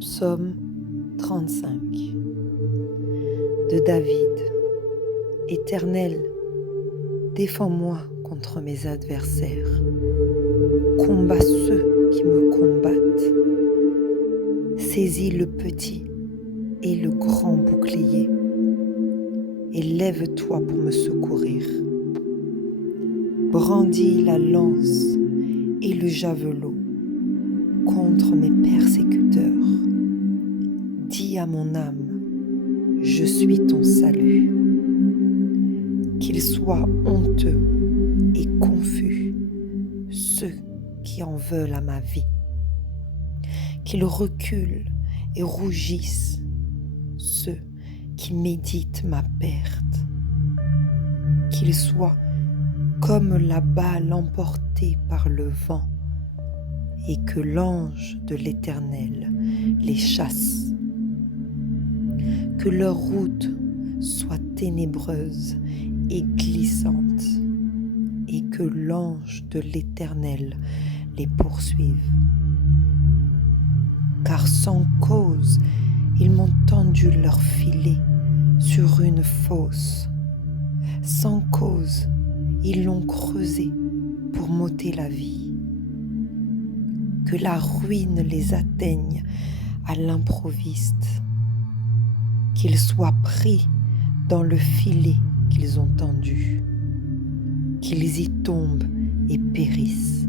Psaume 35 de David. Éternel, défends-moi contre mes adversaires. Combat ceux qui me combattent. Saisis le petit et le grand bouclier et lève-toi pour me secourir. Brandis la lance et le javelot contre mes persécuteurs. Dis à mon âme, je suis ton salut. Qu'ils soient honteux et confus, ceux qui en veulent à ma vie. Qu'ils reculent et rougissent, ceux qui méditent ma perte. Qu'ils soient comme la balle emportée par le vent, et que l'ange de l'Éternel les chasse. Que leur route soit ténébreuse et glissante, et que l'ange de l'Éternel les poursuive. Car sans cause, ils m'ont tendu leur filet sur une fosse. Sans cause, ils l'ont creusé pour m'ôter la vie. Que la ruine les atteigne à l'improviste, qu'ils soient pris dans le filet qu'ils ont tendu, qu'ils y tombent et périssent.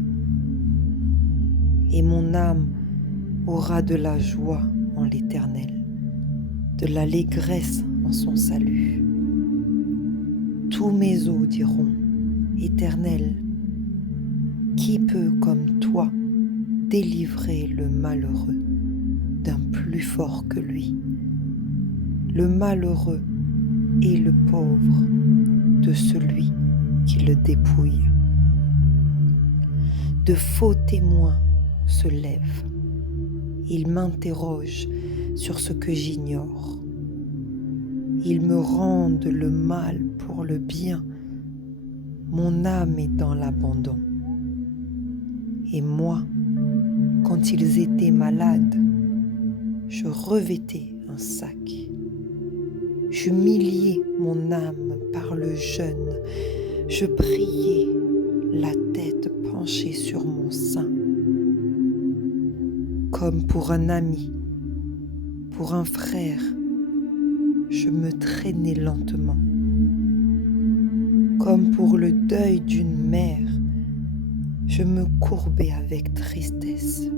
Et mon âme aura de la joie en l'Éternel, de l'allégresse en son salut. Tous mes os diront, Éternel, qui peut comme toi délivrer le malheureux d'un plus fort que lui, le malheureux et le pauvre de celui qui le dépouille. De faux témoins se lèvent, ils m'interrogent sur ce que j'ignore. Ils me rendent le mal pour le bien, mon âme est dans l'abandon. Et moi, quand ils étaient malades, je revêtais un sac. J'humiliais mon âme par le jeûne. Je priais, la tête penchée sur mon sein. Comme pour un ami, pour un frère, je me traînais lentement. Comme pour le deuil d'une mère, je me courbais avec tristesse.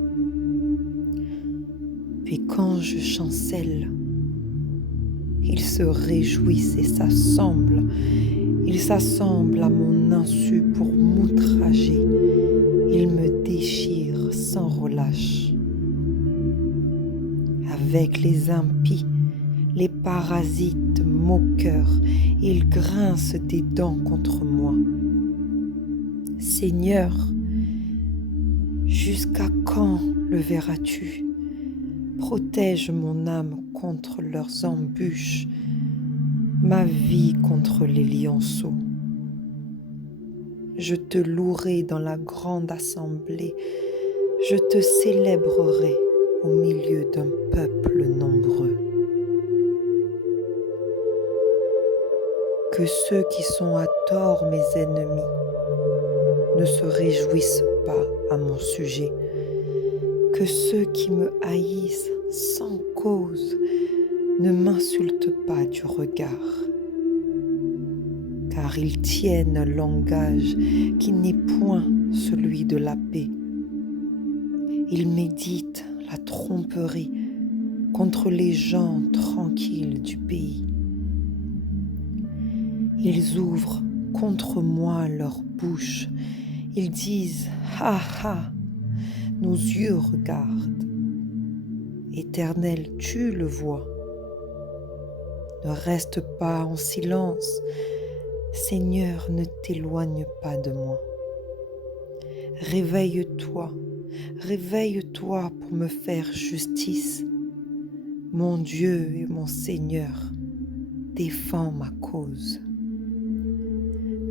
Puis quand je chancelle, ils se réjouissent et s'assemblent. Ils s'assemblent à mon insu pour m'outrager. Ils me déchirent sans relâche. Avec les impies, les parasites moqueurs, ils grincent des dents contre moi. Seigneur, jusqu'à quand le verras-tu? Protège mon âme contre leurs embûches, ma vie contre les lionceaux. Je te louerai dans la grande assemblée, je te célébrerai au milieu d'un peuple nombreux. Que ceux qui sont à tort mes ennemis ne se réjouissent pas à mon sujet. Que ceux qui me haïssent sans cause ne m'insultent pas du regard. Car ils tiennent un langage qui n'est point celui de la paix. Ils méditent la tromperie contre les gens tranquilles du pays. Ils ouvrent contre moi leur bouche. Ils disent « Ha ha !» Nos yeux regardent. Éternel, tu le vois. Ne reste pas en silence. Seigneur, ne t'éloigne pas de moi. Réveille-toi, réveille-toi pour me faire justice. Mon Dieu et mon Seigneur, défends ma cause.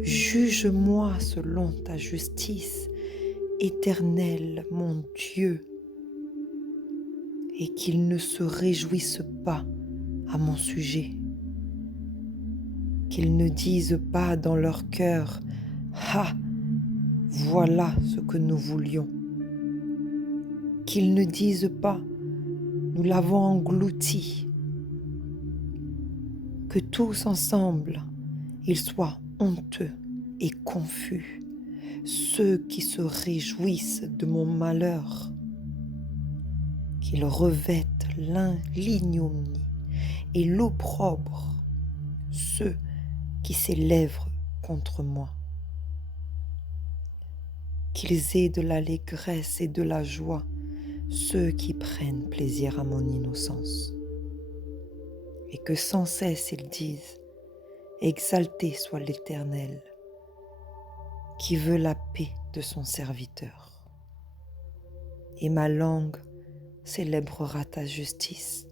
Juge-moi selon ta justice, Éternel, mon Dieu. et qu'ils ne se réjouissent pas à mon sujet, qu'ils ne disent pas dans leur cœur « Ah, voilà ce que nous voulions », qu'ils ne disent pas « Nous l'avons englouti », que tous ensemble, ils soient honteux et confus, ceux qui se réjouissent de mon malheur, qu'ils revêtent l'ignominie et l'opprobre, ceux qui s'élèvent contre moi, qu'ils aient de l'allégresse et de la joie, ceux qui prennent plaisir à mon innocence, et que sans cesse ils disent « Exalté soit l'Éternel, qui veut la paix de son serviteur. » Et ma langue célébrera ta justice,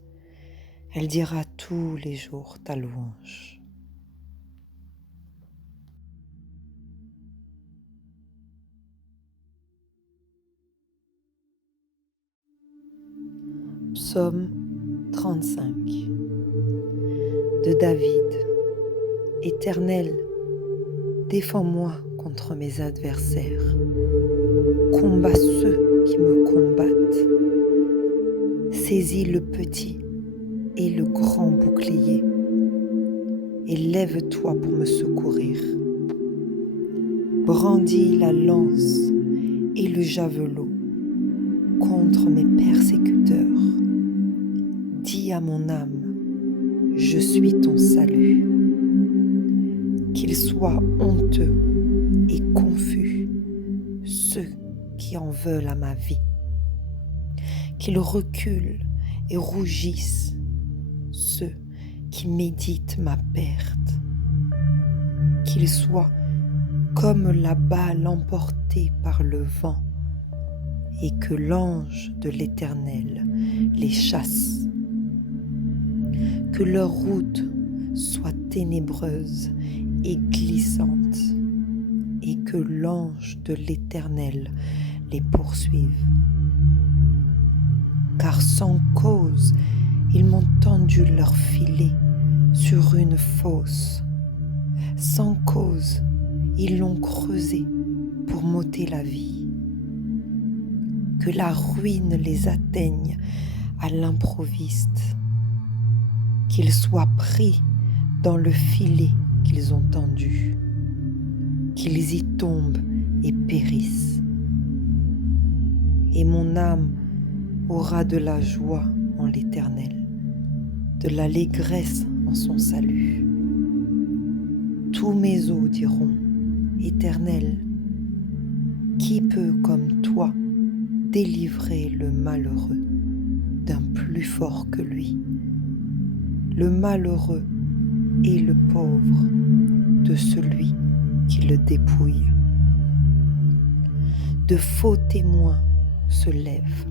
elle dira tous les jours ta louange. Psaume 35 de David. Éternel, défends-moi contre mes adversaires. Combat ceux qui me combattent. Saisis le petit et le grand bouclier et lève-toi pour me secourir. Brandis la lance et le javelot contre mes persécuteurs. Dis à mon âme, je suis ton salut. Qu'ils soient honteux et confus, ceux qui en veulent à ma vie. Qu'ils reculent et rougissent, ceux qui méditent ma perte. Qu'ils soient comme la balle emportée par le vent, et que l'ange de l'Éternel les chasse. Que leur route soit ténébreuse et glissante, et que l'ange de l'Éternel les poursuive. Car sans cause, ils m'ont tendu leur filet sur une fosse. Sans cause, ils l'ont creusé pour m'ôter la vie. Que la ruine les atteigne à l'improviste, qu'ils soient pris dans le filet qu'ils ont tendu, qu'ils y tombent et périssent. Et mon âme aura de la joie en l'Éternel, de l'allégresse en son salut. Tous mes os diront, Éternel, qui peut comme toi délivrer le malheureux d'un plus fort que lui, le malheureux et le pauvre de celui qui le dépouille. De faux témoins se lèvent,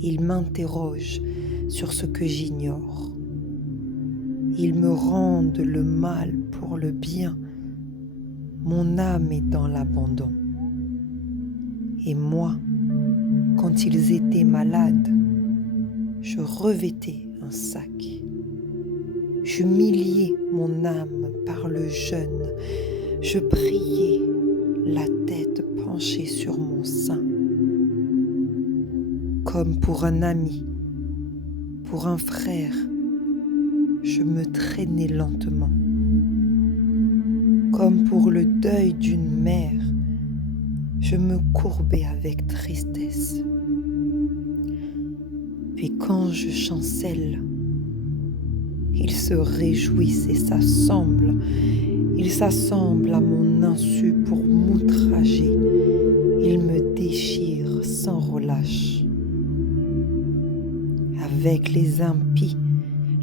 ils m'interrogent sur ce que j'ignore. Ils me rendent le mal pour le bien, mon âme est dans l'abandon. Et moi, quand ils étaient malades, je revêtais un sac. J'humiliais mon âme par le jeûne. Je priais, la tête penchée sur mon sein. Comme pour un ami, pour un frère, je me traînais lentement. Comme pour le deuil d'une mère, je me courbais avec tristesse. Puis quand je chancelle, ils se réjouissent et s'assemblent. Ils s'assemblent à mon insu pour m'outrager. Ils me déchirent sans relâche. Avec les impies,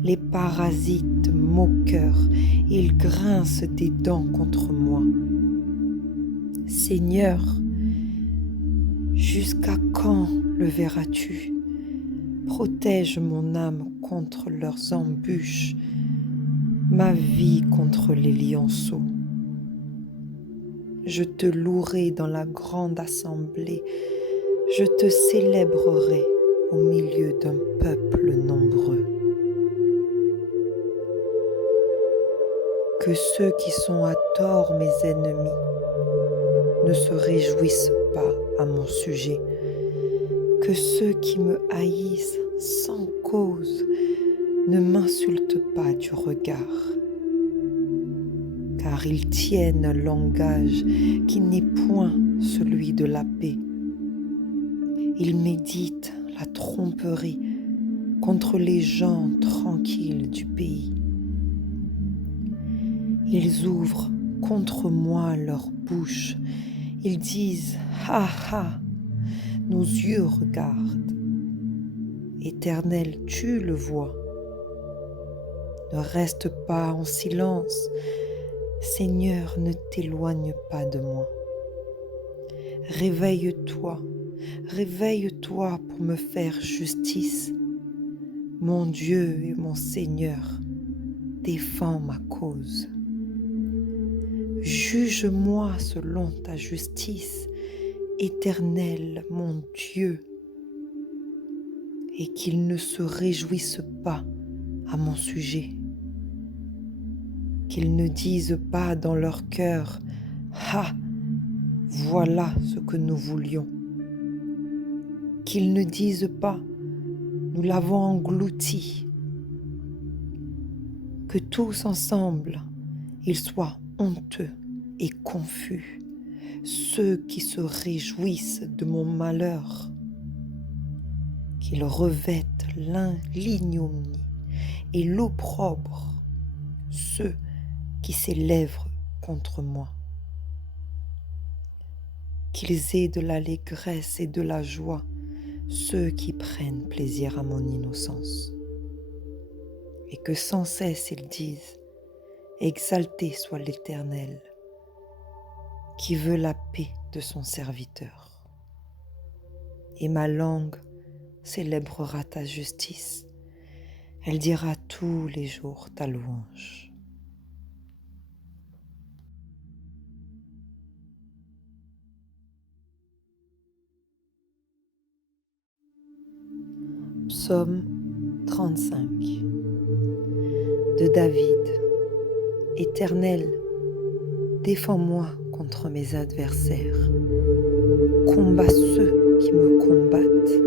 les parasites moqueurs, ils grincent des dents contre moi. Seigneur, jusqu'à quand le verras-tu? Protège mon âme contre leurs embûches, ma vie contre les lionceaux. Je te louerai dans la grande assemblée, je te célébrerai au milieu d'un que ceux qui sont à tort mes ennemis ne se réjouissent pas à mon sujet, que ceux qui me haïssent sans cause ne m'insultent pas du regard, car ils tiennent un langage qui n'est point celui de la paix. Ils méditent la tromperie contre les gens tranquilles du pays. Ils ouvrent contre moi leur bouche. Ils disent « Ha ha !» Nos yeux regardent. Éternel, tu le vois. Ne reste pas en silence. Seigneur, ne t'éloigne pas de moi. Réveille-toi, réveille-toi pour me faire justice. Mon Dieu et mon Seigneur, défends ma cause. Juge-moi selon ta justice, Éternel mon Dieu, et qu'ils ne se réjouissent pas à mon sujet, qu'ils ne disent pas dans leur cœur « Ha, voilà ce que nous voulions », qu'ils ne disent pas « Nous l'avons englouti », que tous ensemble, ils soient honteux et confus, ceux qui se réjouissent de mon malheur, qu'ils revêtent l'ignominie et l'opprobre, ceux qui s'élèvent contre moi, qu'ils aient de l'allégresse et de la joie, ceux qui prennent plaisir à mon innocence, et que sans cesse ils disent « Exalté soit l'Éternel, qui veut la paix de son serviteur. » Et ma langue célébrera ta justice, elle dira tous les jours ta louange. Psaume 35 de David. Éternel, défends-moi contre mes adversaires. Combat ceux qui me combattent.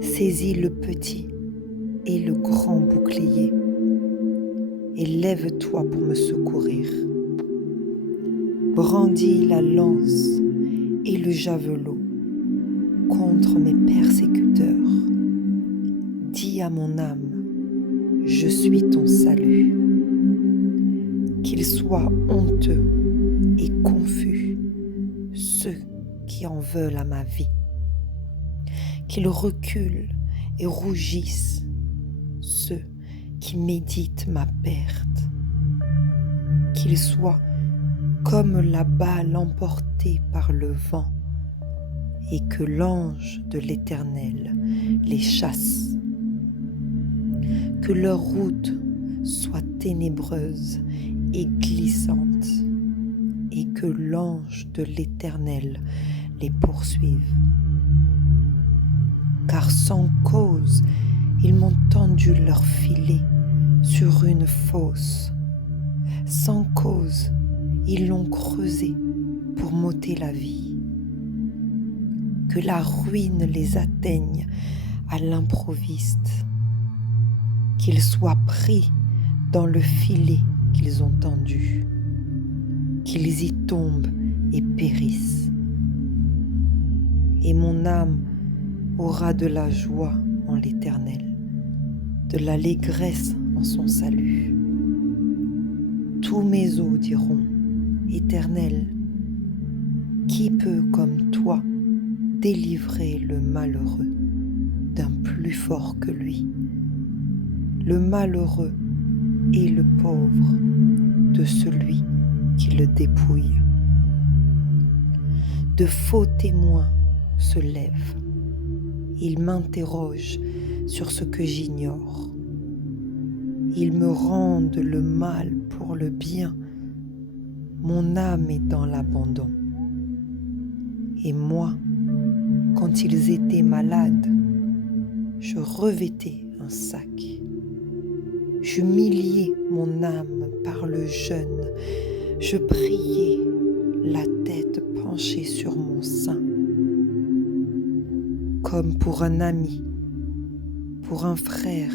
Saisis le petit et le grand bouclier et lève-toi pour me secourir. Brandis la lance et le javelot contre mes persécuteurs. Dis à mon âme, je suis ton salut. Qu'ils soient honteux et confus, ceux qui en veulent à ma vie. Qu'ils reculent et rougissent, ceux qui méditent ma perte. Qu'ils soient comme la balle emportée par le vent, et que l'ange de l'Éternel les chasse. Que leur route soit ténébreuse et glissante, et que l'ange de l'Éternel les poursuive. Car sans cause, ils m'ont tendu leur filet sur une fosse. Sans cause, ils l'ont creusé pour m'ôter la vie. Que la ruine les atteigne à l'improviste, qu'ils soient pris dans le filet qu'ils ont tendu, qu'ils y tombent et périssent. Et mon âme aura de la joie en l'Éternel, de l'allégresse en son salut. Tous mes os diront, Éternel, qui peut comme toi délivrer le malheureux d'un plus fort que lui, le malheureux et le pauvre de celui qui le dépouille. De faux témoins se lèvent, ils m'interrogent sur ce que j'ignore. Ils me rendent le mal pour le bien, mon âme est dans l'abandon. Et moi, quand ils étaient malades, je revêtais un sac. J'humiliais mon âme par le jeûne, je priais, la tête penchée sur mon sein. Comme pour un ami, pour un frère,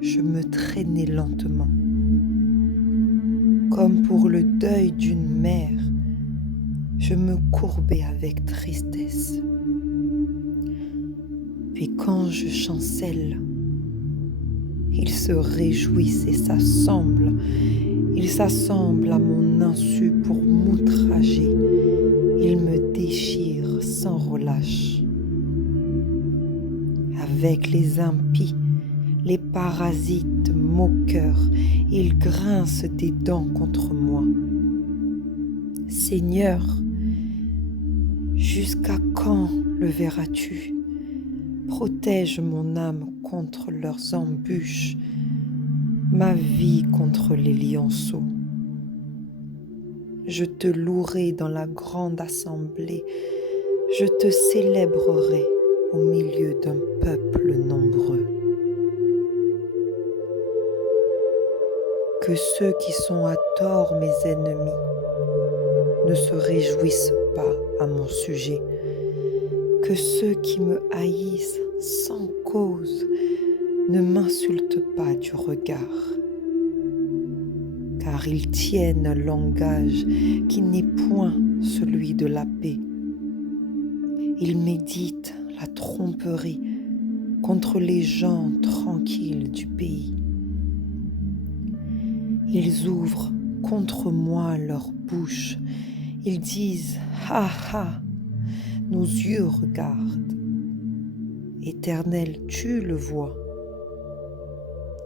je me traînais lentement. Comme pour le deuil d'une mère, je me courbais avec tristesse. Puis quand je chancelle, ils se réjouissent et s'assemblent. Ils s'assemblent à mon insu pour m'outrager. Ils me déchirent sans relâche. Avec les impies, les parasites moqueurs, ils grincent des dents contre moi. Seigneur, jusqu'à quand le verras-tu? Protège mon âme contre leurs embûches, ma vie contre les lionceaux. Je te louerai dans la grande assemblée, je te célébrerai au milieu d'un peuple nombreux. Que ceux qui sont à tort mes ennemis ne se réjouissent pas à mon sujet, que ceux qui me haïssent sans cause ne m'insultent pas du regard, car ils tiennent un langage qui n'est point celui de la paix. Ils méditent la tromperie contre les gens tranquilles du pays. Ils ouvrent contre moi leur bouche, ils disent « Ha ha !» Nos yeux regardent. Éternel, tu le vois.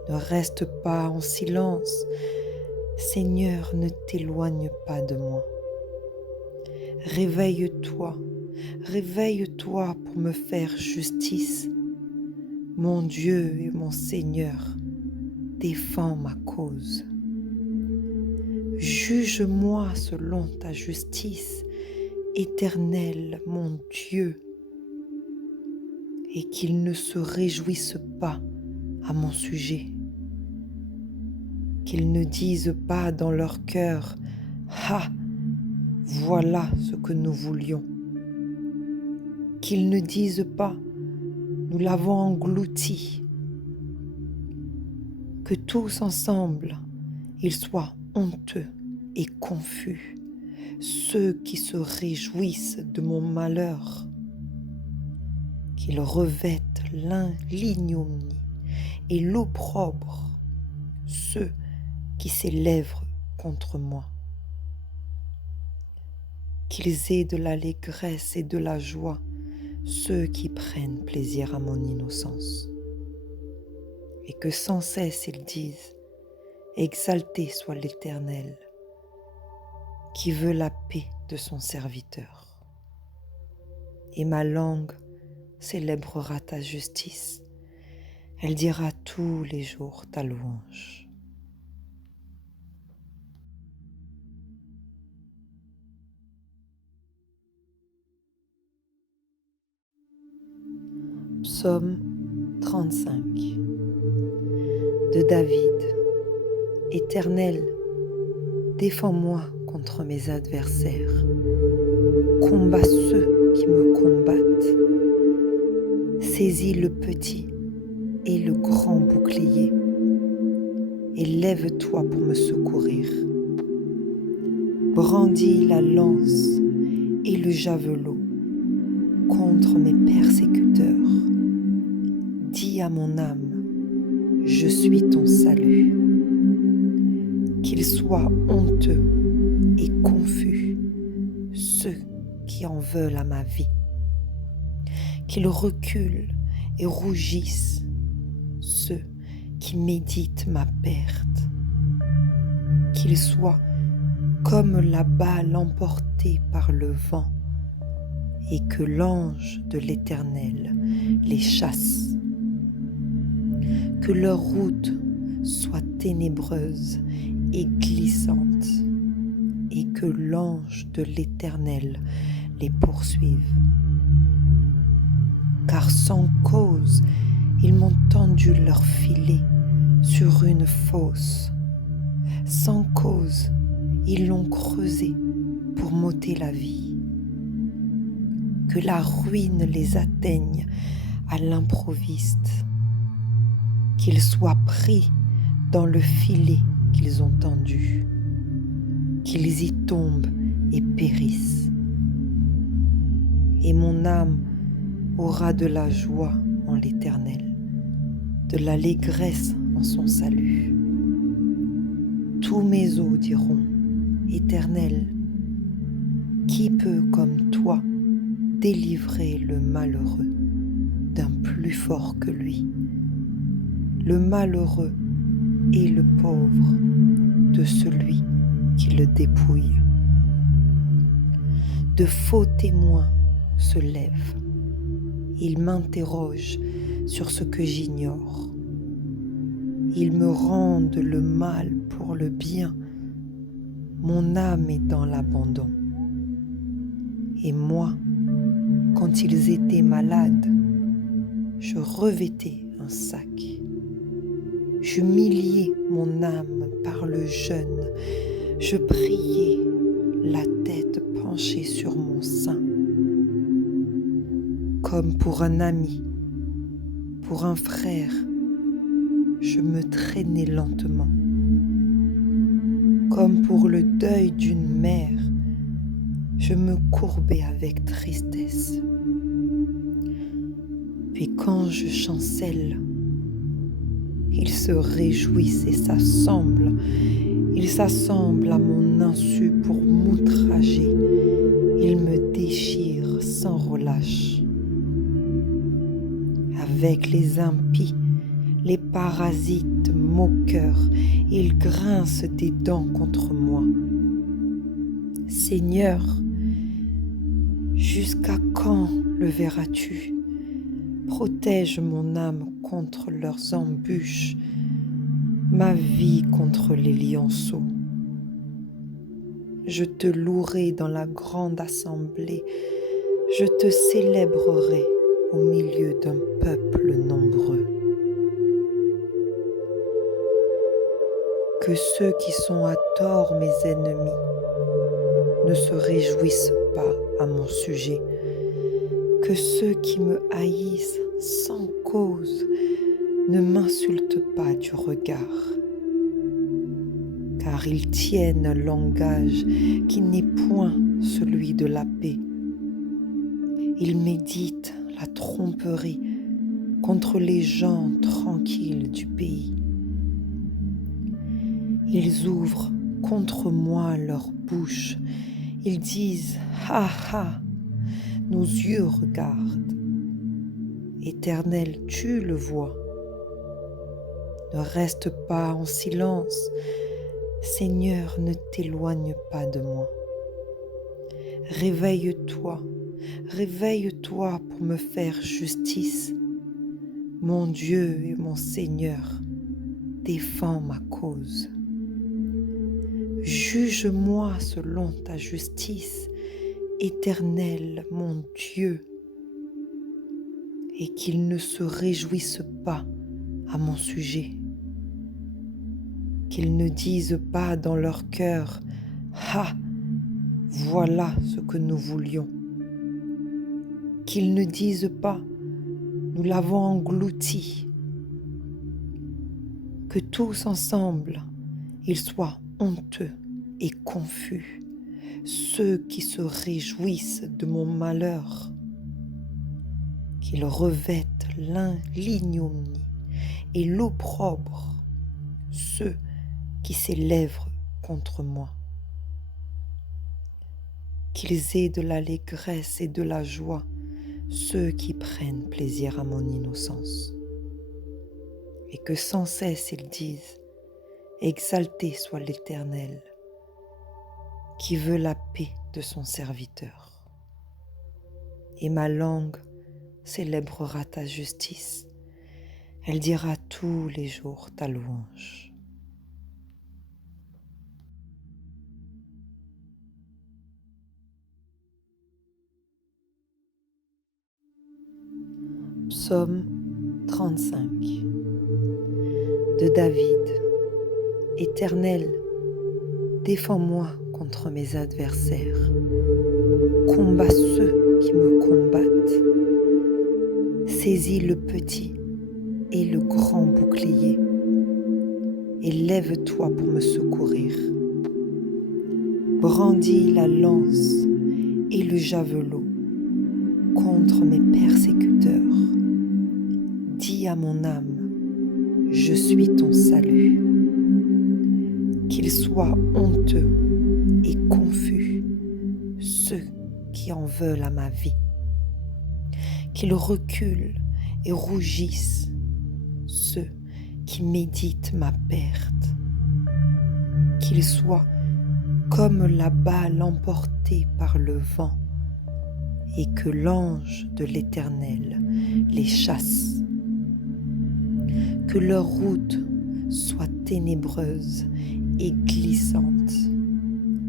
Ne reste pas en silence. Seigneur, ne t'éloigne pas de moi. Réveille-toi, réveille-toi pour me faire justice. Mon Dieu et mon Seigneur, défends ma cause. Juge-moi selon ta justice, Éternel, mon Dieu, et qu'ils ne se réjouissent pas à mon sujet, qu'ils ne disent pas dans leur cœur « Ah, voilà ce que nous voulions », qu'ils ne disent pas « Nous l'avons englouti », que tous ensemble, ils soient honteux et confus, ceux qui se réjouissent de mon malheur, qu'ils revêtent l'ignominie et l'opprobre, ceux qui s'élèvent contre moi, qu'ils aient de l'allégresse et de la joie, ceux qui prennent plaisir à mon innocence, et que sans cesse ils disent « Exalté soit l'Éternel, qui veut la paix de son serviteur. » Et ma langue célébrera ta justice, elle dira tous les jours ta louange. Psaume 35 de David. Éternel, défends-moi contre mes adversaires. Combat ceux qui me combattent. Saisis le petit et le grand bouclier et lève-toi pour me secourir. Brandis la lance et le javelot contre mes persécuteurs. Dis à mon âme, je suis ton salut. Qu'ils soient honteux et confus, ceux qui en veulent à ma vie. Qu'ils reculent et rougissent, ceux qui méditent ma perte. Qu'ils soient comme la balle emportée par le vent, et que l'ange de l'Éternel les chasse. Que leur route soit ténébreuse et glissante, et que l'ange de l'Éternel les poursuive. Car sans cause, ils m'ont tendu leur filet sur une fosse. Sans cause, ils l'ont creusé pour m'ôter la vie. Que la ruine les atteigne à l'improviste, qu'ils soient pris dans le filet qu'ils ont tendu, qu'ils y tombent et périssent. Et mon âme aura de la joie en l'Éternel, de l'allégresse en son salut. Tous mes os diront, Éternel, qui peut comme toi délivrer le malheureux d'un plus fort que lui, le malheureux et le pauvre de celui qui le dépouille. De faux témoins se lèvent, ils m'interrogent sur ce que j'ignore. Ils me rendent le mal pour le bien, mon âme est dans l'abandon. Et moi, quand ils étaient malades, je revêtais un sac. J'humiliais mon âme par le jeûne, je priais, la tête penchée sur mon sein. Comme pour un ami, pour un frère, je me traînais lentement. Comme pour le deuil d'une mère, je me courbais avec tristesse. Puis quand je chancelle, ils se réjouissent et s'assemblent. Ils s'assemblent à mon insu pour m'outrager. Ils me déchirent sans relâche. Avec les impies, les parasites moqueurs, ils grincent des dents contre moi. Seigneur, jusqu'à quand le verras-tu? Protège mon âme contre leurs embûches, ma vie contre les lionceaux. Je te louerai dans la grande assemblée, je te célébrerai au milieu d'un peuple nombreux. Que ceux qui sont à tort mes ennemis ne se réjouissent pas à mon sujet, que ceux qui me haïssent sans cause ne m'insultent pas du regard, car ils tiennent un langage qui n'est point celui de la paix. Ils méditent la tromperie contre les gens tranquilles du pays. Ils ouvrent contre moi leur bouche, ils disent « Ha ha !» Nos yeux regardent. Éternel, tu le vois. Ne reste pas en silence. Seigneur, ne t'éloigne pas de moi. Réveille-toi, réveille-toi pour me faire justice. Mon Dieu et mon Seigneur, défends ma cause. Juge-moi selon ta justice, Éternel, mon Dieu, et qu'ils ne se réjouissent pas à mon sujet, qu'ils ne disent pas dans leur cœur « Ah, voilà ce que nous voulions », qu'ils ne disent pas « Nous l'avons englouti », que tous ensemble, ils soient honteux et confus, ceux qui se réjouissent de mon malheur, qu'ils revêtent l'ignominie et l'opprobre, ceux qui s'élèvent contre moi, qu'ils aient de l'allégresse et de la joie, ceux qui prennent plaisir à mon innocence, et que sans cesse ils disent « Exalté soit l'Éternel, qui veut la paix de son serviteur. » Et ma langue célébrera ta justice, elle dira tous les jours ta louange. Psaume 35 de David. Éternel, Défends-moi contre mes adversaires. Combat ceux qui me combattent. Saisis le petit et le grand bouclier et lève-toi pour me secourir. Brandis la lance et le javelot contre mes persécuteurs. Dis à mon âme, je suis ton salut. Qu'ils soient honteux et confus, ceux qui en veulent à ma vie. Qu'ils reculent et rougissent, ceux qui méditent ma perte. Qu'ils soient comme la balle emportée par le vent, et que l'ange de l'Éternel les chasse. Que leur route soit ténébreuse et glissante,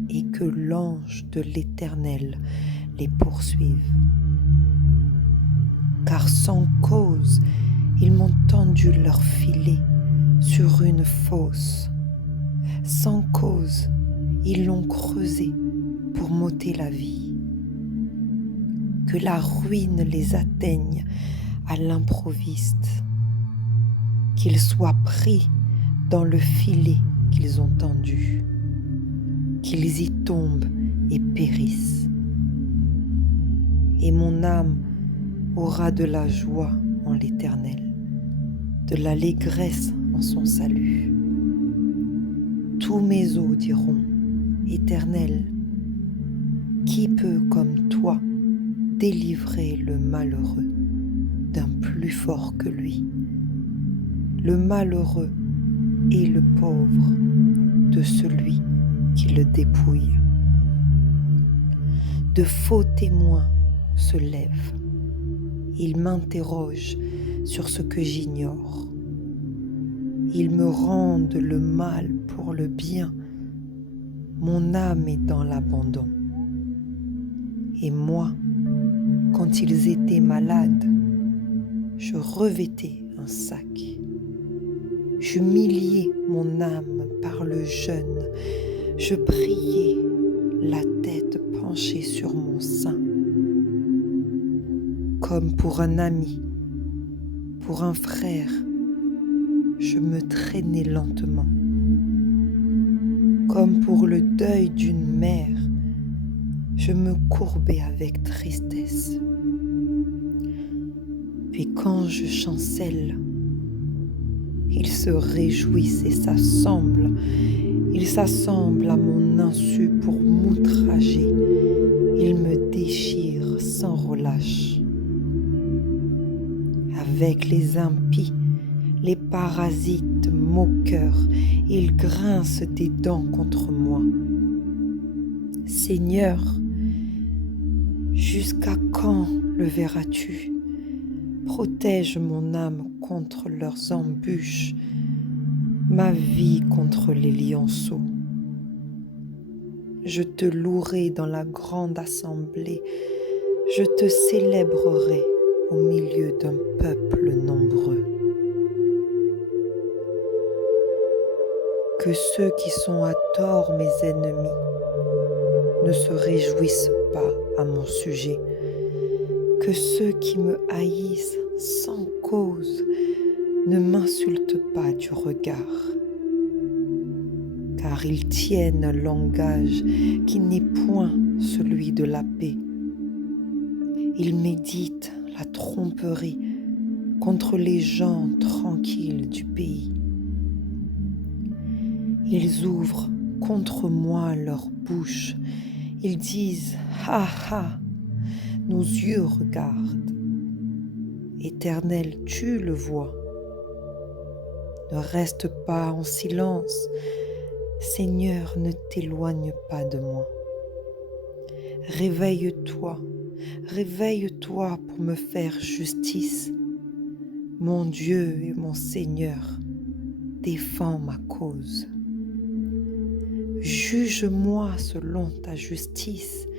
et que l'ange de l'Éternel les poursuive. Car sans cause, ils m'ont tendu leur filet sur une fosse. Sans cause, ils l'ont creusé pour m'ôter la vie. Que la ruine les atteigne à l'improviste, qu'ils soient pris dans le filet qu'ils ont tendu, qu'ils y tombent et périssent. Et mon âme aura de la joie en l'Éternel, de l'allégresse en son salut. Tous mes os diront, Éternel, qui peut comme toi délivrer le malheureux d'un plus fort que lui, le malheureux et le pauvre de celui qui le dépouille. De faux témoins se lèvent, ils m'interrogent sur ce que j'ignore. Ils me rendent le mal pour le bien, mon âme est dans l'abandon. Et moi, quand ils étaient malades, je revêtais un sac. J'humiliais mon âme par le jeûne. Je priais, la tête penchée sur mon sein. Comme pour un ami, pour un frère, je me traînais lentement. Comme pour le deuil d'une mère, je me courbais avec tristesse. Puis quand je chancelle, ils se réjouissent et s'assemblent. Ils s'assemblent à mon insu pour m'outrager. Ils me déchirent sans relâche. Avec les impies, les parasites moqueurs, ils grincent des dents contre moi. Seigneur, jusqu'à quand le verras-tu? Protège mon âme contre leurs embûches, ma vie contre les lionceaux. Je te louerai dans la grande assemblée, je te célébrerai au milieu d'un peuple nombreux. Que ceux qui sont à tort mes ennemis ne se réjouissent pas à mon sujet. Que ceux qui me haïssent sans cause ne m'insultent pas du regard. Car ils tiennent un langage qui n'est point celui de la paix. Ils méditent la tromperie contre les gens tranquilles du pays. Ils ouvrent contre moi leur bouche. Ils disent « Ha ha !» Nos yeux regardent. Éternel, tu le vois. Ne reste pas en silence. Seigneur, ne t'éloigne pas de moi. Réveille-toi, réveille-toi pour me faire justice. Mon Dieu et mon Seigneur, défends ma cause. Juge-moi selon ta justice,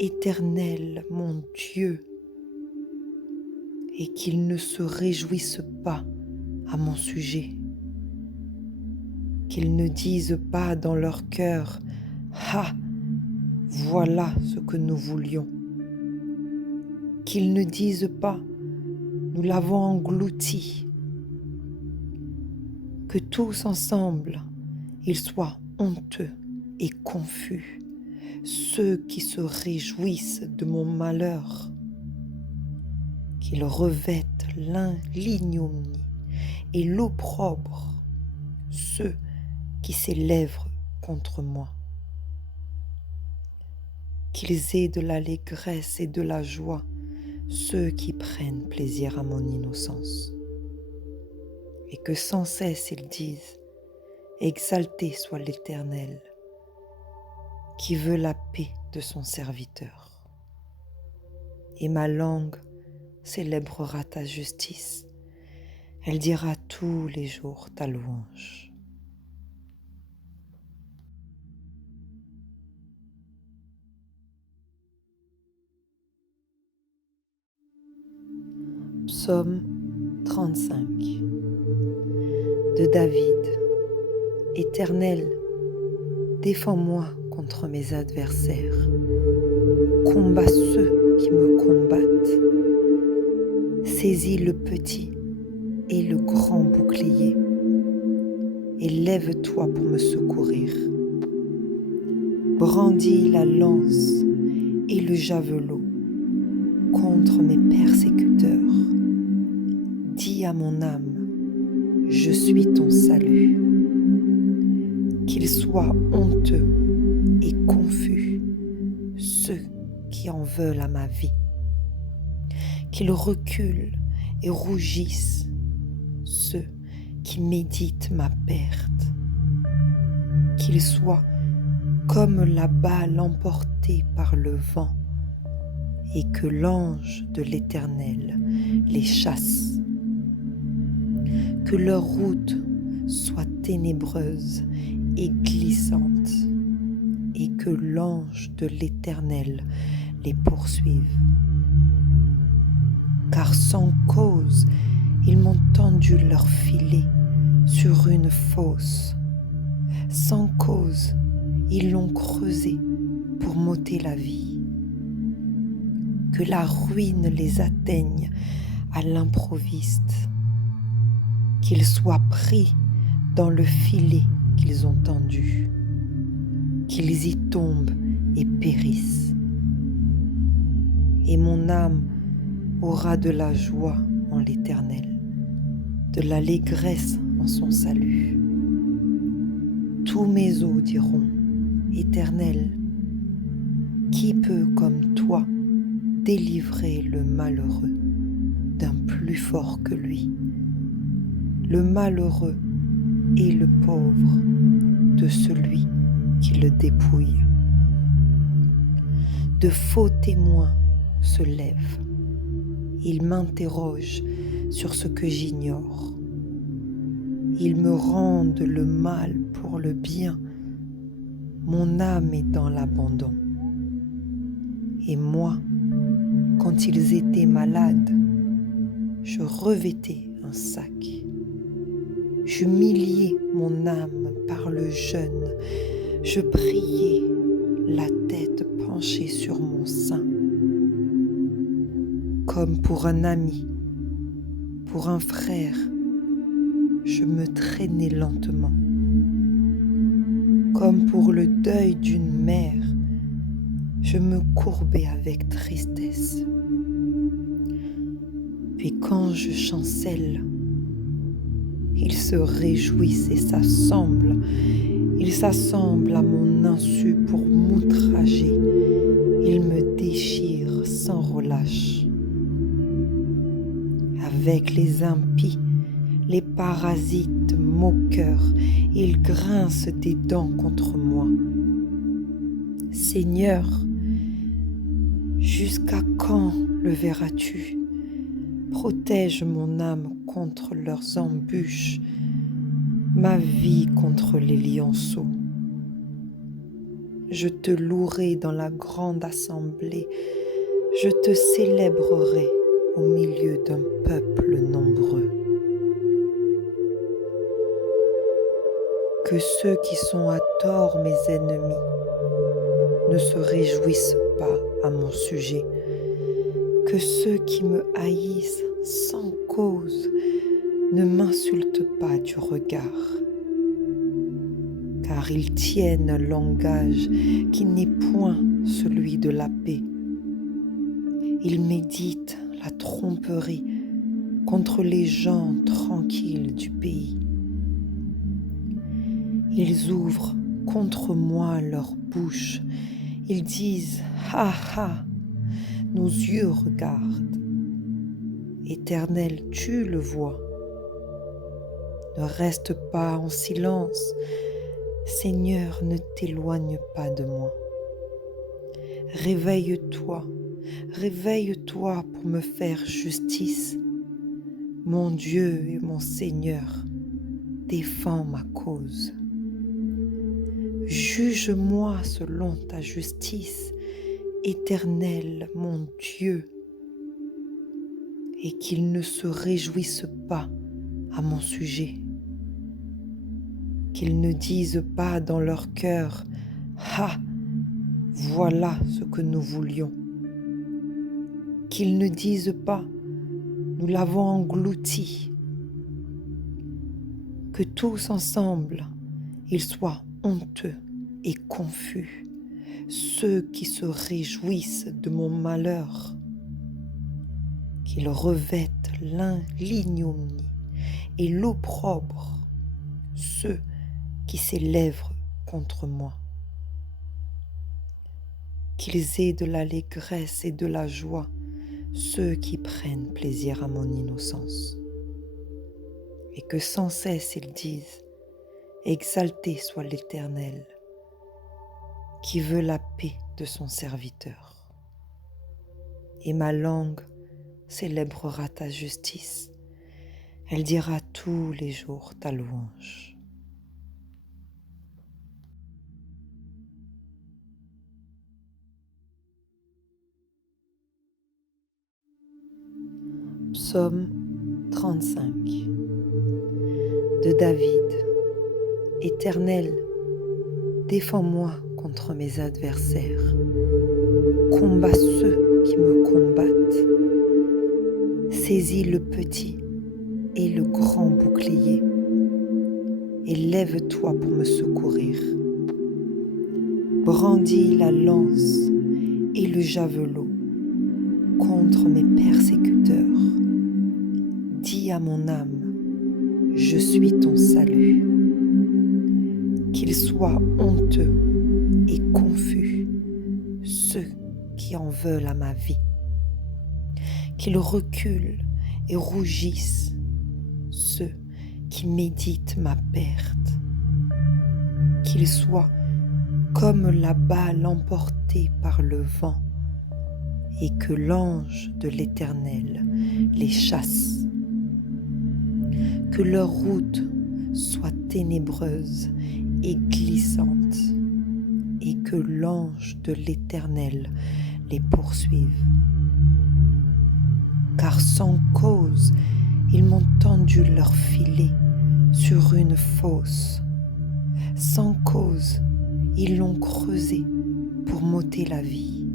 Éternel, mon Dieu, et qu'ils ne se réjouissent pas à mon sujet. qu'ils ne disent pas dans leur cœur « Ah, voilà ce que nous voulions », qu'ils ne disent pas « Nous l'avons englouti », que tous ensemble, ils soient honteux et confus, ceux qui se réjouissent de mon malheur, qu'ils revêtent l'ignominie et l'opprobre, ceux qui s'élèvent contre moi, qu'ils aient de l'allégresse et de la joie, ceux qui prennent plaisir à mon innocence, et que sans cesse ils disent « Exalté soit l'Éternel, qui veut la paix de son serviteur. » Et ma langue célébrera ta justice, elle dira tous les jours ta louange. Psaume 35 de David. Éternel, défends-moi contre mes adversaires. Combat ceux qui me combattent. Saisis le petit et le grand bouclier et lève-toi pour me secourir. Brandis la lance et le javelot contre mes persécuteurs. Dis à mon âme, je suis ton salut. Qu'ils soient honteux et confus, ceux qui en veulent à ma vie. Qu'ils reculent et rougissent, ceux qui méditent ma perte. Qu'ils soient comme la balle emportée par le vent, et que l'ange de l'Éternel les chasse. Que leur route soit ténébreuse et glissante, et que l'ange de l'Éternel les poursuive. Car sans cause, ils m'ont tendu leur filet sur une fosse. Sans cause, ils l'ont creusé pour m'ôter la vie. Que la ruine les atteigne à l'improviste, qu'ils soient pris dans le filet qu'ils ont tendu, qu'ils y tombent et périssent. Et mon âme aura de la joie en l'Éternel, de l'allégresse en son salut. Tous mes os diront, Éternel, qui peut comme toi délivrer le malheureux d'un plus fort que lui, le malheureux et le pauvre de celui qui le dépouille. De faux témoins se lèvent, ils m'interrogent sur ce que j'ignore. Ils me rendent le mal pour le bien, mon âme est dans l'abandon. Et moi, quand ils étaient malades, je revêtais un sac. J'humiliais mon âme par le jeûne. Je priais, la tête penchée sur mon sein. Comme pour un ami, pour un frère, je me traînais lentement. Comme pour le deuil d'une mère, je me courbais avec tristesse. Puis quand je chancelle, ils se réjouissent et s'assemblent. Ils s'assemblent à mon insu pour m'outrager. Ils me déchirent sans relâche. Avec les impies, les parasites moqueurs, ils grincent des dents contre moi. Seigneur, jusqu'à quand le verras-tu? Protège mon âme contre leurs embûches, ma vie contre les lionceaux. Je te louerai dans la grande assemblée, je te célébrerai au milieu d'un peuple nombreux. que ceux qui sont à tort mes ennemis ne se réjouissent pas à mon sujet, que ceux qui me haïssent sans cause ne m'insultent pas du regard, car ils tiennent un langage qui n'est point celui de la paix. Ils méditent la tromperie contre les gens tranquilles du pays. Ils ouvrent contre moi leur bouche. Ils disent « Ha ha !» Nos yeux regardent. Éternel, tu le vois. Ne reste pas en silence. Seigneur, ne t'éloigne pas de moi. Réveille-toi, réveille-toi pour me faire justice. Mon Dieu et mon Seigneur, défends ma cause. Juge-moi selon ta justice, Éternel, mon Dieu, et qu'ils ne se réjouissent pas à mon sujet, qu'ils ne disent pas dans leur cœur « Ah, voilà ce que nous voulions », qu'ils ne disent pas « Nous l'avons englouti », que tous ensemble, ils soient honteux et confus, ceux qui se réjouissent de mon malheur, qu'ils revêtent l'ignominie et l'opprobre, ceux qui s'élèvent contre moi, qu'ils aient de l'allégresse et de la joie, ceux qui prennent plaisir à mon innocence, et que sans cesse ils disent « Exalté soit l'Éternel, qui veut la paix de son serviteur. » Et ma langue célébrera ta justice, elle dira tous les jours ta louange. Psaume 35 de David. Éternel, défends-moi contre mes adversaires. Combat ceux qui me combattent. Saisis le petit et le grand bouclier et lève-toi pour me secourir. Brandis la lance et le javelot contre mes persécuteurs. Dis à mon âme, je suis ton salut. Qu'ils soient honteux et confus, ceux qui en veulent à ma vie. Qu'ils reculent et rougissent, ceux qui méditent ma perte. Qu'ils soient comme la balle emportée par le vent, et que l'ange de l'Éternel les chasse. Que leur route soit ténébreuse et glissante, et que l'ange de l'Éternel les poursuive. Car sans cause, ils m'ont tendu leur filet sur une fosse. Sans cause, ils l'ont creusé pour m'ôter la vie.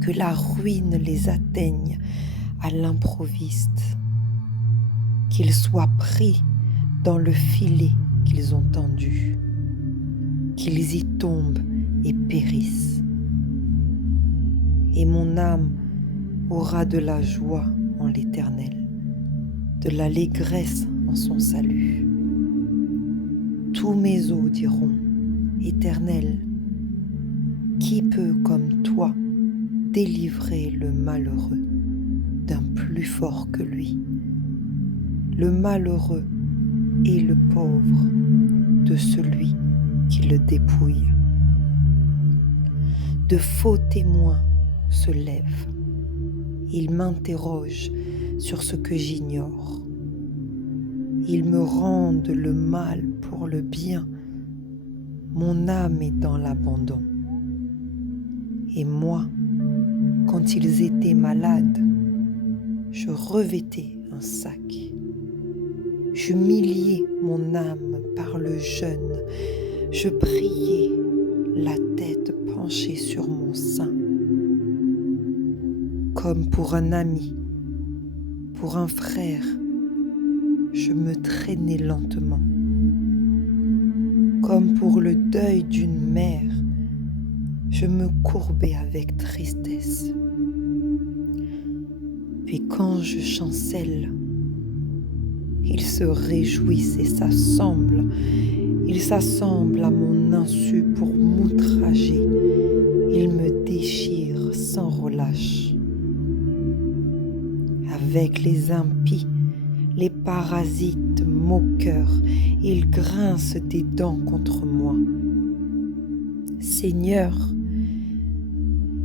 Que la ruine les atteigne à l'improviste, qu'ils soient pris dans le filet qu'ils ont tendu, qu'ils y tombent et périssent. Et mon âme aura de la joie en l'Éternel, de l'allégresse en son salut. Tous mes os diront, Éternel, qui peut comme toi délivrer le malheureux d'un plus fort que lui, le malheureux et le pauvre de celui qui le dépouille. De faux témoins se lèvent, ils m'interrogent sur ce que j'ignore. Ils me rendent le mal pour le bien, mon âme est dans l'abandon. Et moi, quand ils étaient malades, je revêtais un sac. J'humiliais mon âme par le jeûne, je priais, la tête penchée sur mon sein. Comme pour un ami, pour un frère, je me traînais lentement. Comme pour le deuil d'une mère, je me courbais avec tristesse. Puis quand je chancelle, ils se réjouissent et s'assemblent. Ils s'assemblent à mon insu pour m'outrager. Ils me déchirent sans relâche. Avec les impies, les parasites moqueurs, ils grincent des dents contre moi. Seigneur,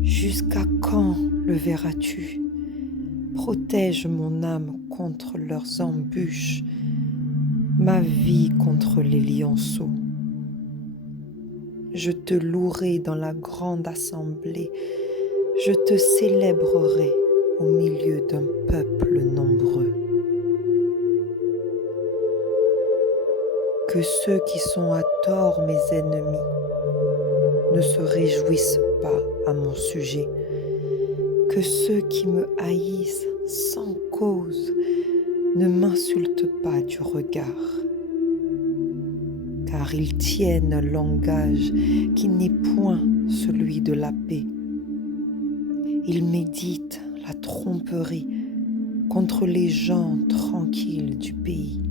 jusqu'à quand le verras-tu? Protège mon âme contre leurs embûches, ma vie contre les lionceaux. Je te louerai dans la grande assemblée, je te célébrerai au milieu d'un peuple nombreux. Que ceux qui sont à tort mes ennemis ne se réjouissent pas à mon sujet, que ceux qui me haïssent sans cause ne m'insultent pas du regard, car ils tiennent un langage qui n'est point celui de la paix. Ils méditent la tromperie contre les gens tranquilles du pays.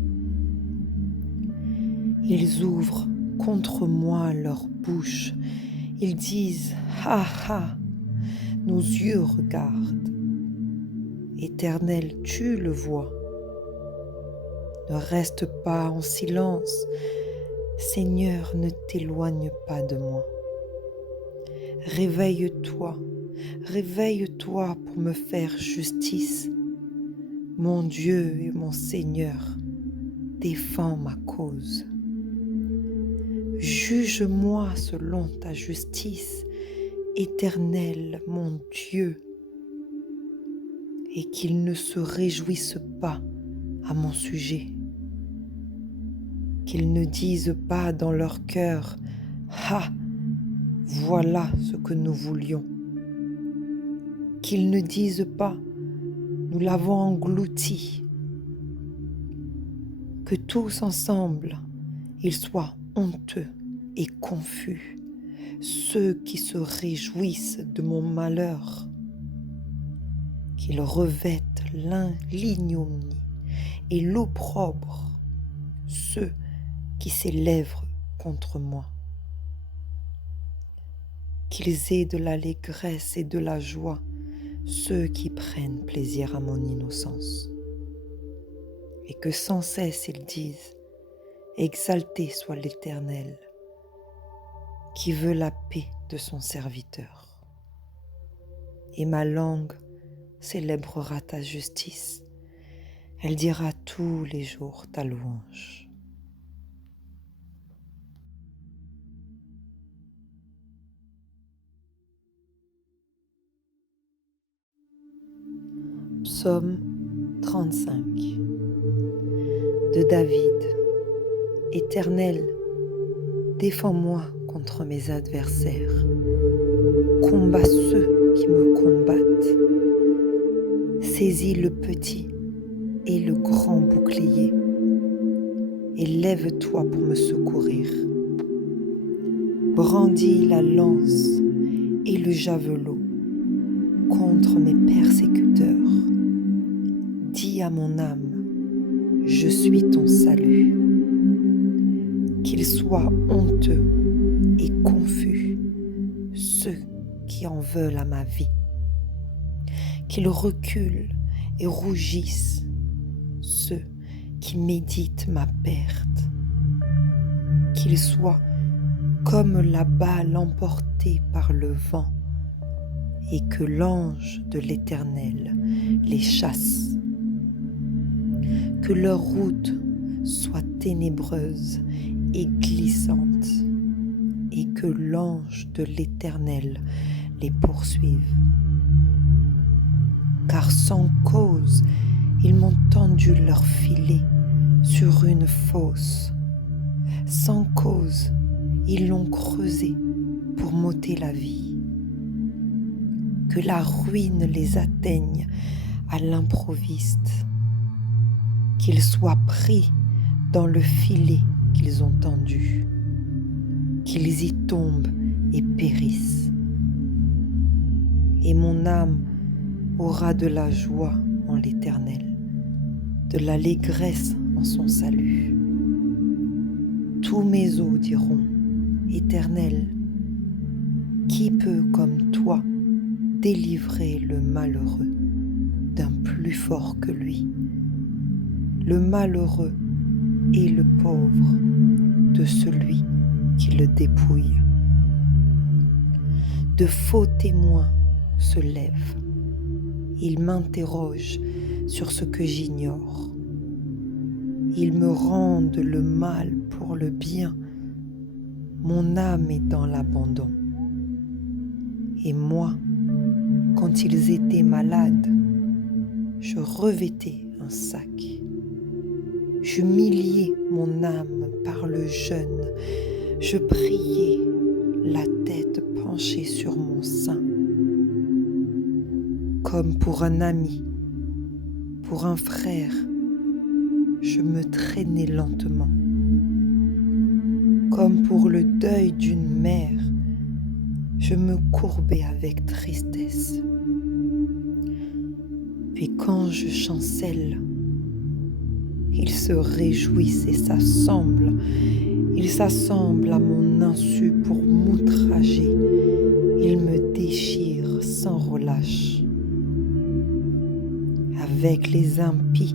Ils ouvrent contre moi leur bouche, ils disent « Ha ha !» Nos yeux regardent. Éternel, tu le vois. Ne reste pas en silence. Seigneur, ne t'éloigne pas de moi. Réveille-toi, réveille-toi pour me faire justice. Mon Dieu et mon Seigneur, défends ma cause. Juge-moi selon ta justice, Éternel, mon Dieu, et qu'ils ne se réjouissent pas à mon sujet, qu'ils ne disent pas dans leur cœur « Ah, voilà ce que nous voulions », qu'ils ne disent pas « Nous l'avons englouti », que tous ensemble, ils soient honteux et confus, ceux qui se réjouissent de mon malheur, qu'ils revêtent l'ignominie et l'opprobre, ceux qui s'élèvent contre moi, qu'ils aient de l'allégresse et de la joie, ceux qui prennent plaisir à mon innocence, et que sans cesse ils disent « Exalté soit l'Éternel, qui veut la paix de son serviteur. » Et ma langue célébrera ta justice, elle dira tous les jours ta louange. Psaume 35 de David. Éternel, défends-moi contre mes adversaires. Combat ceux qui me combattent. Saisis le petit et le grand bouclier et lève-toi pour me secourir. Brandis la lance et le javelot contre mes persécuteurs. Dis à mon âme, je suis ton salut. Qu'ils soient honteux et confus, ceux qui en veulent à ma vie. Qu'ils reculent et rougissent, ceux qui méditent ma perte. Qu'ils soient comme la balle emportée par le vent, et que l'ange de l'Éternel les chasse. Que leur route soit ténébreuse et glissante, et que l'ange de l'Éternel les poursuive. Car sans cause, ils m'ont tendu leur filet sur une fosse. Sans cause, ils l'ont creusé pour m'ôter la vie. Que la ruine les atteigne à l'improviste, qu'ils soient pris dans le filet qu'ils ont tendu, qu'ils y tombent et périssent. Et mon âme aura de la joie en l'Éternel, de l'allégresse en son salut. Tous mes os diront, Éternel, qui peut comme toi délivrer le malheureux d'un plus fort que lui, le malheureux et le pauvre de celui qui le dépouille. De faux témoins se lèvent, ils m'interrogent sur ce que j'ignore. Ils me rendent le mal pour le bien, mon âme est dans l'abandon. Et moi, quand ils étaient malades, je revêtais un sac. J'humiliais mon âme par le jeûne. Je priais, la tête penchée sur mon sein. Comme pour un ami, pour un frère, je me traînais lentement. Comme pour le deuil d'une mère, je me courbais avec tristesse. Puis quand je chancelle, ils se réjouissent et s'assemblent. Ils s'assemblent à mon insu pour m'outrager. Ils me déchirent sans relâche. Avec les impies,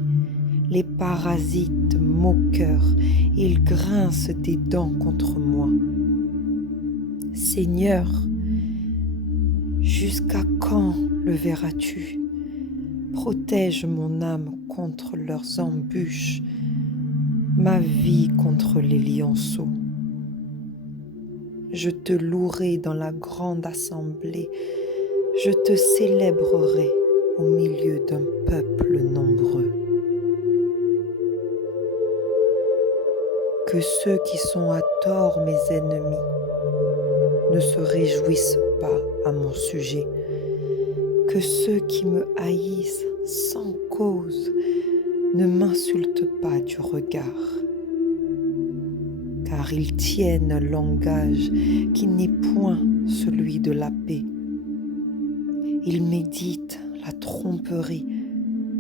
les parasites moqueurs, ils grincent des dents contre moi. Seigneur, jusqu'à quand le verras-tu? Protège mon âme contre leurs embûches, ma vie contre les lionceaux. Je te louerai dans la grande assemblée, je te célébrerai au milieu d'un peuple nombreux. Que ceux qui sont à tort mes ennemis ne se réjouissent pas à mon sujet, que ceux qui me haïssent sans cause ne m'insultent pas du regard, car ils tiennent un langage qui n'est point celui de la paix. Ils méditent la tromperie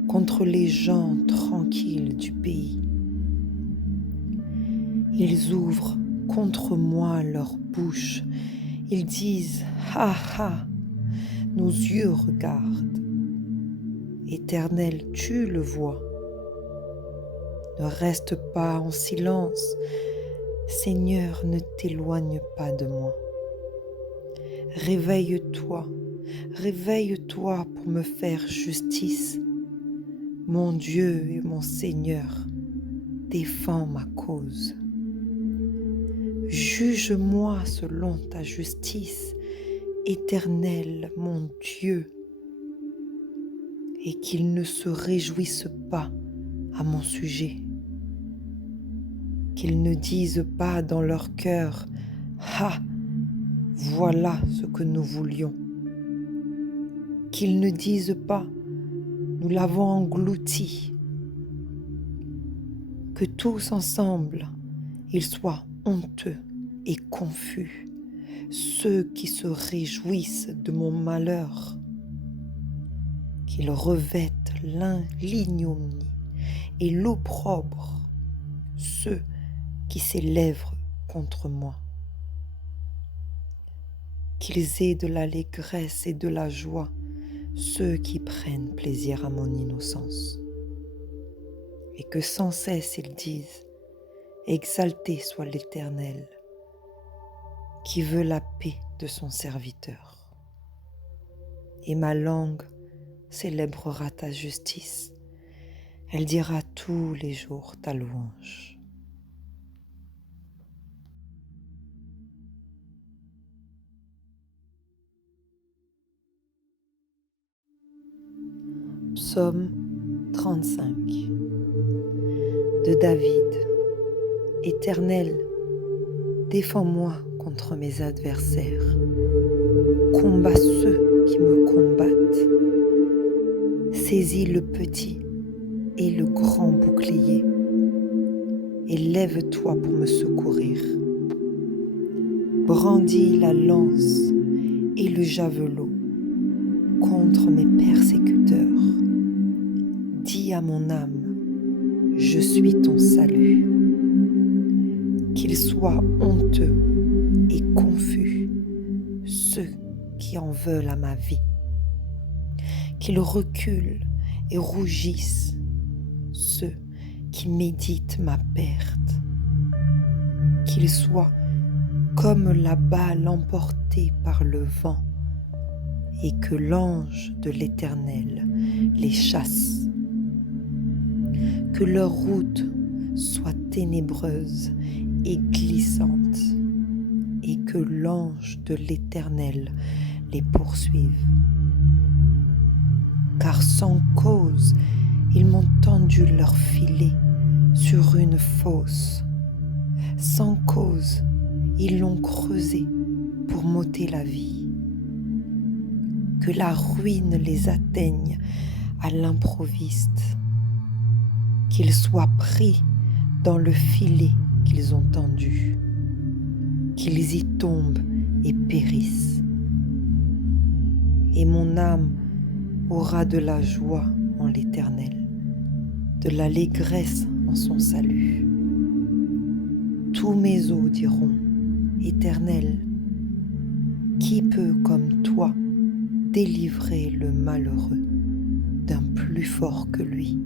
contre les gens tranquilles du pays. Ils ouvrent contre moi leur bouche. Ils disent « Ha ha !» Nos yeux regardent. Éternel, tu le vois. Ne reste pas en silence. Seigneur, ne t'éloigne pas de moi. Réveille-toi, réveille-toi pour me faire justice. Mon Dieu et mon Seigneur, défends ma cause. Juge-moi selon ta justice, Éternel, mon Dieu, et qu'ils ne se réjouissent pas à mon sujet, qu'ils ne disent pas dans leur cœur « Ah, voilà ce que nous voulions », qu'ils ne disent pas « Nous l'avons englouti », que tous ensemble, ils soient honteux et confus, ceux qui se réjouissent de mon malheur, qu'ils revêtent l'ignominie et l'opprobre, ceux qui s'élèvent contre moi, qu'ils aient de l'allégresse et de la joie, ceux qui prennent plaisir à mon innocence, et que sans cesse ils disent « Exalté soit l'Éternel, qui veut la paix de son serviteur. » Et ma langue célébrera ta justice, elle dira tous les jours ta louange. Psaume 35 de David. Éternel, Défends-moi contre mes adversaires. Combat ceux qui me combattent. Saisis le petit et le grand bouclier et lève-toi pour me secourir. Brandis la lance et le javelot contre mes persécuteurs. Dis à mon âme, je suis ton salut. Qu'ils soient honteux et confus, ceux qui en veulent à ma vie. Qu'ils reculent et rougissent, ceux qui méditent ma perte. Qu'ils soient comme la balle emportée par le vent, et que l'ange de l'Éternel les chasse. Que leur route soit ténébreuse et glissante, et que l'ange de l'Éternel les poursuive. Car sans cause, ils m'ont tendu leur filet sur une fosse. Sans cause, ils l'ont creusé pour m'ôter la vie. Que la ruine les atteigne à l'improviste, qu'ils soient pris dans le filet qu'ils ont tendu, qu'ils y tombent et périssent. Et mon âme aura de la joie en l'Éternel, de l'allégresse en son salut. Tous mes os diront, Éternel, qui peut comme toi délivrer le malheureux d'un plus fort que lui,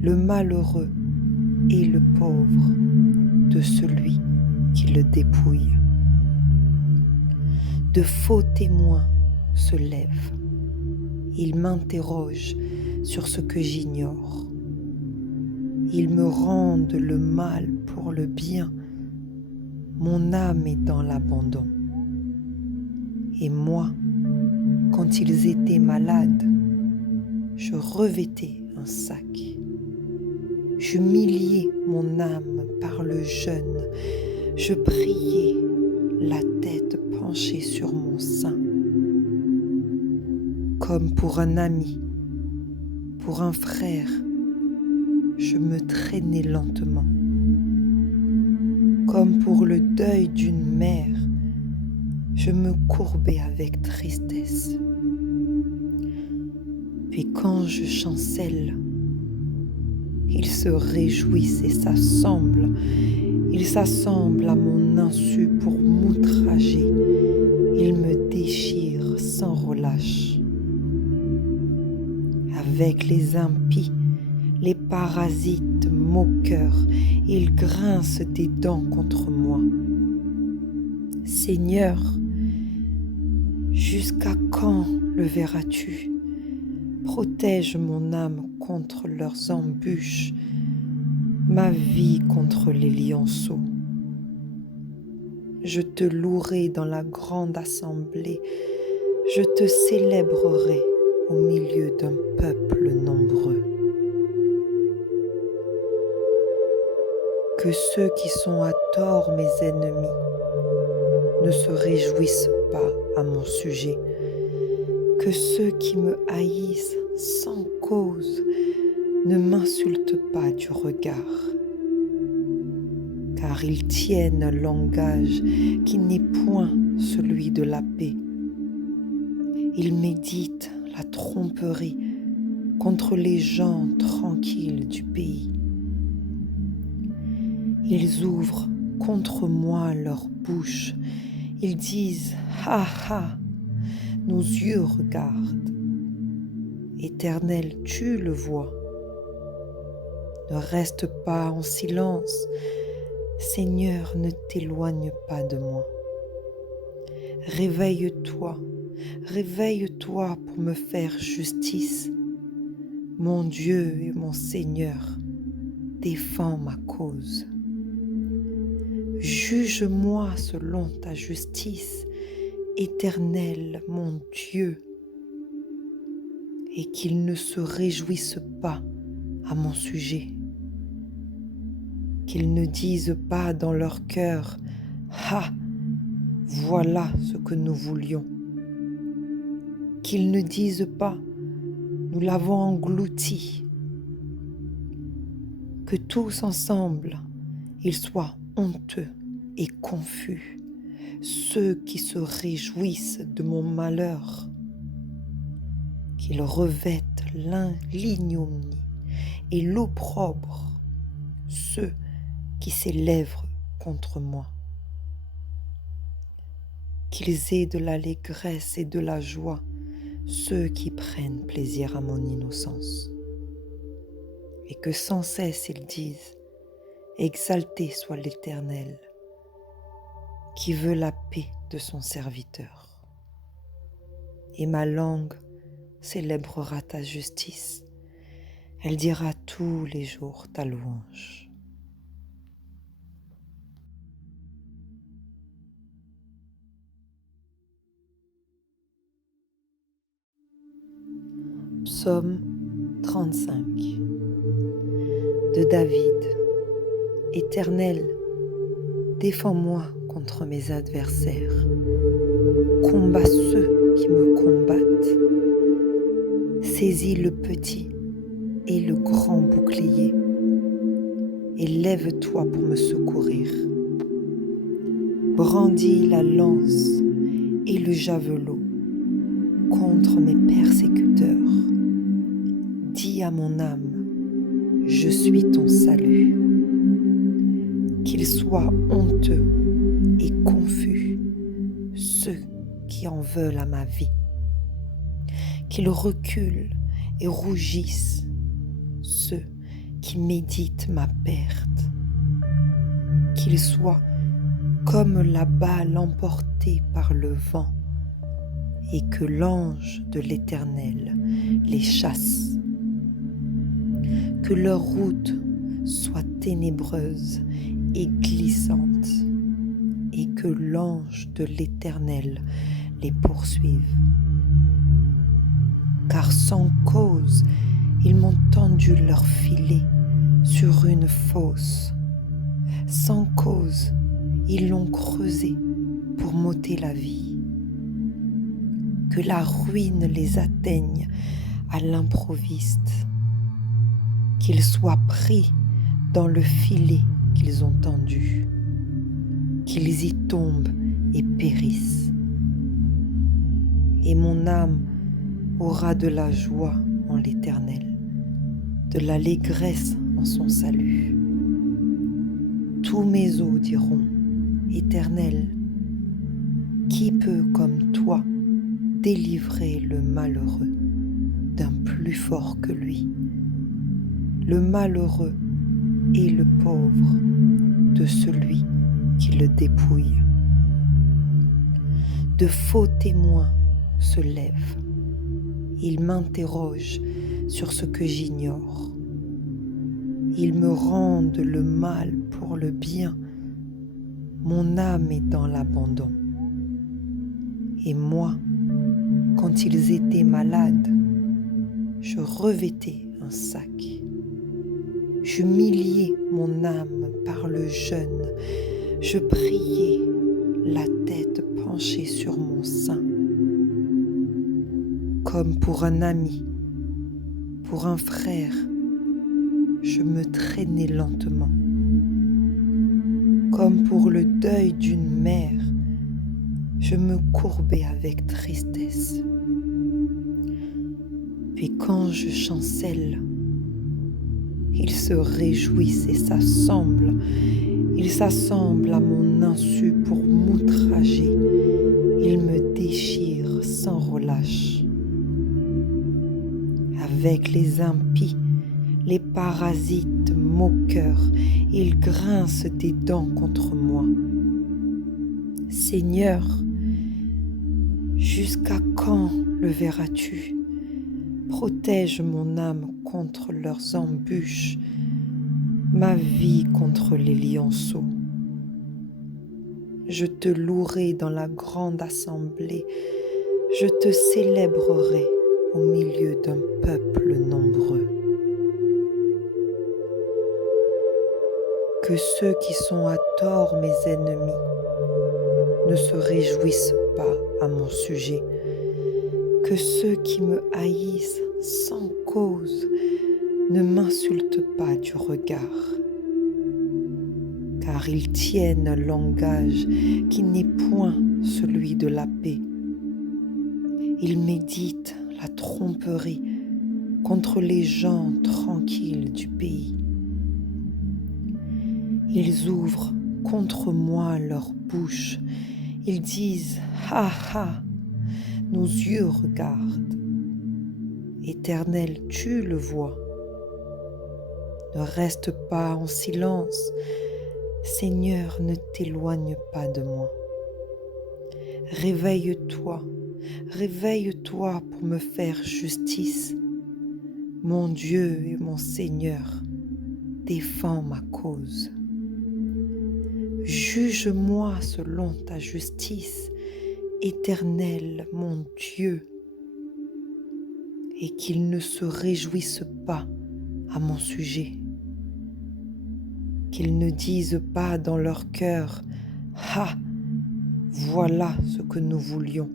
le malheureux et le pauvre de celui qui le dépouille. De faux témoins se lèvent, ils m'interrogent sur ce que j'ignore. Ils me rendent le mal pour le bien, mon âme est dans l'abandon. Et moi, quand ils étaient malades, je revêtais un sac. J'humiliais mon âme par le jeûne. Je priais, la tête penchée sur mon sein. Comme pour un ami, pour un frère, je me traînais lentement. Comme pour le deuil d'une mère, je me courbais avec tristesse. Puis quand je chancelle, ils se réjouissent et s'assemblent. Ils s'assemblent à mon insu pour m'outrager. Ils me déchirent sans relâche. Avec les impies, les parasites moqueurs, ils grincent des dents contre moi. Seigneur, jusqu'à quand le verras-tu? Protège mon âme contre leurs embûches, ma vie contre les lionceaux. Je te louerai dans la grande assemblée, je te célébrerai au milieu d'un peuple nombreux. Que ceux qui sont à tort mes ennemis ne se réjouissent pas à mon sujet. Que ceux qui me haïssent sans cause ne m'insultent pas du regard. Car ils tiennent un langage qui n'est point celui de la paix. Ils méditent la tromperie contre les gens tranquilles du pays. Ils ouvrent contre moi leur bouche. Ils disent « Ha ha !» Nos yeux regardent. Éternel, tu le vois. Ne reste pas en silence. Seigneur, ne t'éloigne pas de moi. Réveille-toi, réveille-toi pour me faire justice. Mon Dieu et mon Seigneur, défends ma cause. Juge-moi selon ta justice, Éternel, mon Dieu, et qu'ils ne se réjouissent pas à mon sujet, qu'ils ne disent pas dans leur cœur Ah, voilà ce que nous voulions. Qu'ils ne disent pas, nous l'avons englouti. Que tous ensemble, ils soient honteux et confus, ceux qui se réjouissent de mon malheur, qu'ils revêtent l'ignominie et l'opprobre, ceux qui s'élèvent contre moi, qu'ils aient de l'allégresse et de la joie, ceux qui prennent plaisir à mon innocence, et que sans cesse ils disent, exalté soit l'Éternel, qui veut la paix de son serviteur. Et ma langue célébrera ta justice, elle dira tous les jours ta louange. Psaume 35 de David. Éternel, défends-moi contre mes adversaires. Combat ceux qui me combattent. Saisis le petit et le grand bouclier et lève-toi pour me secourir. Brandis la lance et le javelot contre mes persécuteurs. Dis à mon âme, je suis ton salut. Qu'ils soient honteux et confus, ceux qui en veulent à ma vie. Qu'ils reculent et rougissent, ceux qui méditent ma perte. Qu'ils soient comme la balle emportée par le vent, et que l'ange de l'Éternel les chasse. Que leur route soit ténébreuse et glissante, et que l'ange de l'Éternel les poursuive. Car sans cause, ils m'ont tendu leur filet sur une fosse. Sans cause, ils l'ont creusé pour m'ôter la vie. Que la ruine les atteigne à l'improviste, qu'ils soient pris dans le filet qu'ils ont tendu, qu'ils y tombent et périssent. Et mon âme aura de la joie en l'Éternel, de l'allégresse en son salut. Tous mes os diront, Éternel, qui peut comme toi délivrer le malheureux d'un plus fort que lui, le malheureux et le pauvre de celui qui le dépouille. De faux témoins se lèvent, ils m'interrogent sur ce que j'ignore. Ils me rendent le mal pour le bien, mon âme est dans l'abandon. Et moi, quand ils étaient malades, je revêtais un sac. J'humiliais mon âme par le jeûne. Je priais, la tête penchée sur mon sein. Comme pour un ami, pour un frère, je me traînais lentement. Comme pour le deuil d'une mère, je me courbais avec tristesse. Puis quand je chancelle, ils se réjouissent et s'assemblent. Ils s'assemblent à mon insu pour m'outrager. Ils me déchirent sans relâche. Avec les impies, les parasites moqueurs, ils grincent des dents contre moi. Seigneur, jusqu'à quand le verras-tu? Protège mon âme contre leurs embûches, ma vie contre les lionceaux. Je te louerai dans la grande assemblée, je te célébrerai au milieu d'un peuple nombreux. Que ceux qui sont à tort mes ennemis ne se réjouissent pas à mon sujet, que ceux qui me haïssent sans cause ne m'insultent pas du regard, car ils tiennent un langage qui n'est point celui de la paix. Ils méditent la tromperie contre les gens tranquilles du pays. Ils ouvrent contre moi leur bouche. Ils disent « Ha ha !» Nos yeux regardent. Éternel, tu le vois. Ne reste pas en silence. Seigneur, ne t'éloigne pas de moi. Réveille-toi, réveille-toi pour me faire justice. Mon Dieu et mon Seigneur, défends ma cause. Juge-moi selon ta justice, Éternel, mon Dieu, et qu'ils ne se réjouissent pas à mon sujet, qu'ils ne disent pas dans leur cœur « Ah, voilà ce que nous voulions »,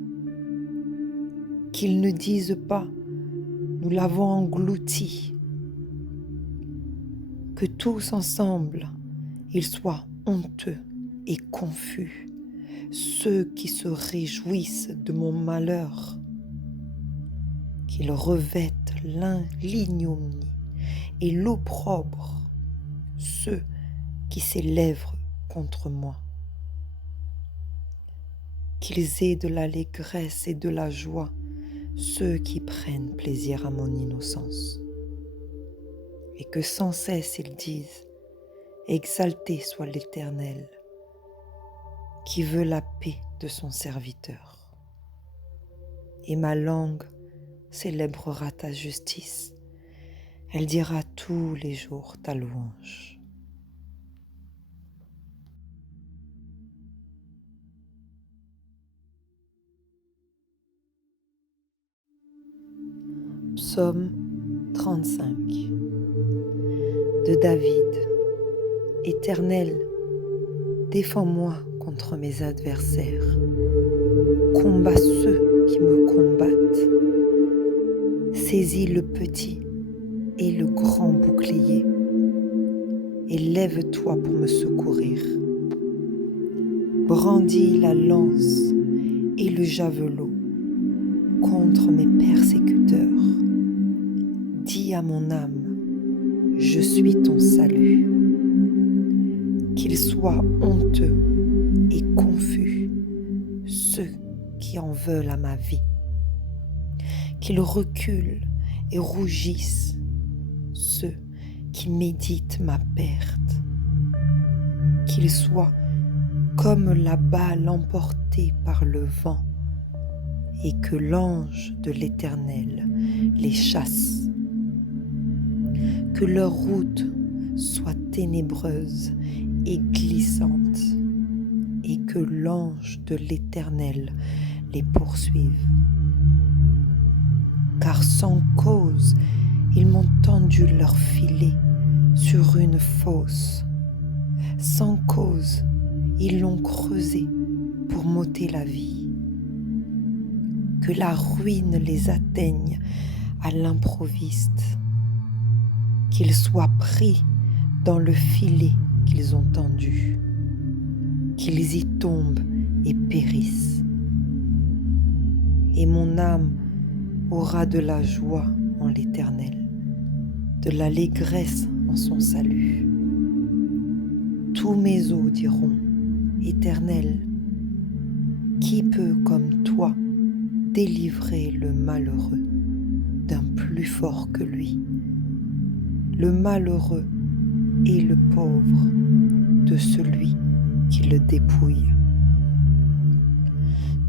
qu'ils ne disent pas « Nous l'avons englouti », que tous ensemble, ils soient honteux et confus, ceux qui se réjouissent de mon malheur, qu'ils revêtent l'ignominie et l'opprobre, ceux qui s'élèvent contre moi, qu'ils aient de l'allégresse et de la joie, ceux qui prennent plaisir à mon innocence, et que sans cesse ils disent « Exalté soit l'Éternel, qui veut la paix de son serviteur. » Et ma langue célébrera ta justice, elle dira tous les jours ta louange. Psaume 35 de David. Éternel, défends-moi contre mes adversaires. Combat ceux qui me combattent. Saisis le petit et le grand bouclier et lève-toi pour me secourir. Brandis la lance et le javelot contre mes persécuteurs. Dis à mon âme, je suis ton salut. Qu'ils soient honteux et confus, ceux qui en veulent à ma vie. Qu'ils reculent et rougissent, ceux qui méditent ma perte. Qu'ils soient comme la balle emportée par le vent, et que l'ange de l'Éternel les chasse. Que leur route soit ténébreuse et glissante, et que l'ange de l'Éternel les poursuive. Car sans cause, ils m'ont tendu leur filet sur une fosse. Sans cause, ils l'ont creusé pour m'ôter la vie. Que la ruine les atteigne à l'improviste, qu'ils soient pris dans le filet qu'ils ont tendu, qu'ils y tombent et périssent. Et mon âme aura de la joie en l'Éternel, de l'allégresse en son salut. Tous mes os diront, Éternel, qui peut comme toi délivrer le malheureux d'un plus fort que lui, le malheureux et le pauvre de celui qui le dépouille.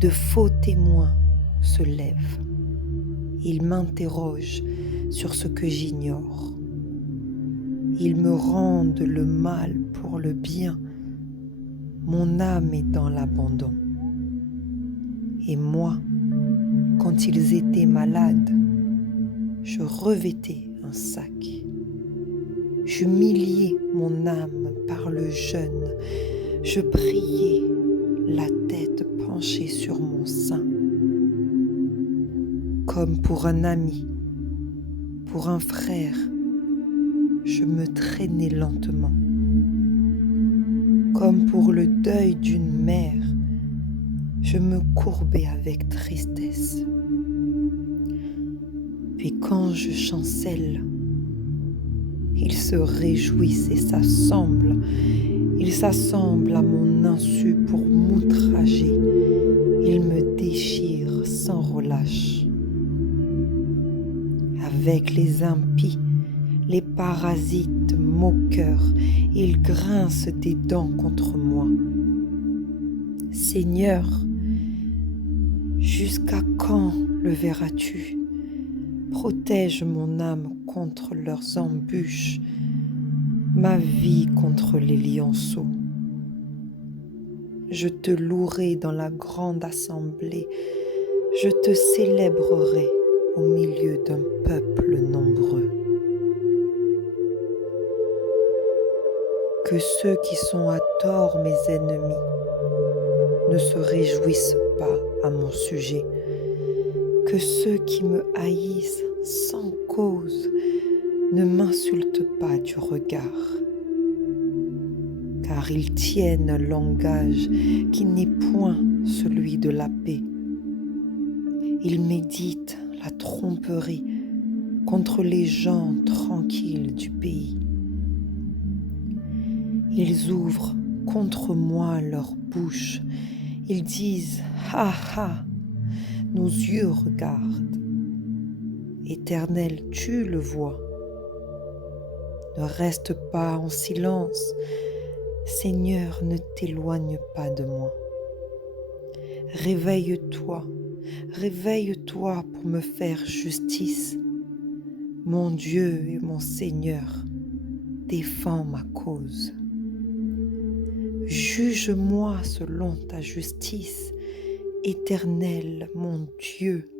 De faux témoins se lèvent, ils m'interrogent sur ce que j'ignore. Ils me rendent le mal pour le bien, mon âme est dans l'abandon. Et moi, quand ils étaient malades, je revêtais un sac. J'humiliais mon âme par le jeûne, je priais, la tête penchée sur mon sein, comme pour un ami, pour un frère, je me traînais lentement. Comme pour le deuil d'une mère, je me courbais avec tristesse. Puis quand je chancelle, ils se réjouissent et s'assemblent. Ils s'assemblent à mon insu pour m'outrager. Ils me déchirent sans relâche. Avec les impies, les parasites moqueurs, ils grincent des dents contre moi. Seigneur, jusqu'à quand le verras-tu? Protège mon âme contre leurs embûches, ma vie contre les lionceaux. Je te louerai dans la grande assemblée, je te célébrerai au milieu d'un peuple nombreux. Que ceux qui sont à tort mes ennemis ne se réjouissent pas à mon sujet, que ceux qui me haïssent sans cause ne m'insultent pas du regard, car ils tiennent un langage qui n'est point celui de la paix. Ils méditent la tromperie contre les gens tranquilles du pays. Ils ouvrent contre moi leur bouche, ils disent « Ha ha !» Nos yeux regardent. Éternel, tu le vois. Ne reste pas en silence. Seigneur, ne t'éloigne pas de moi. Réveille-toi, réveille-toi pour me faire justice. Mon Dieu et mon Seigneur, défends ma cause. Juge-moi selon ta justice, Éternel, mon Dieu,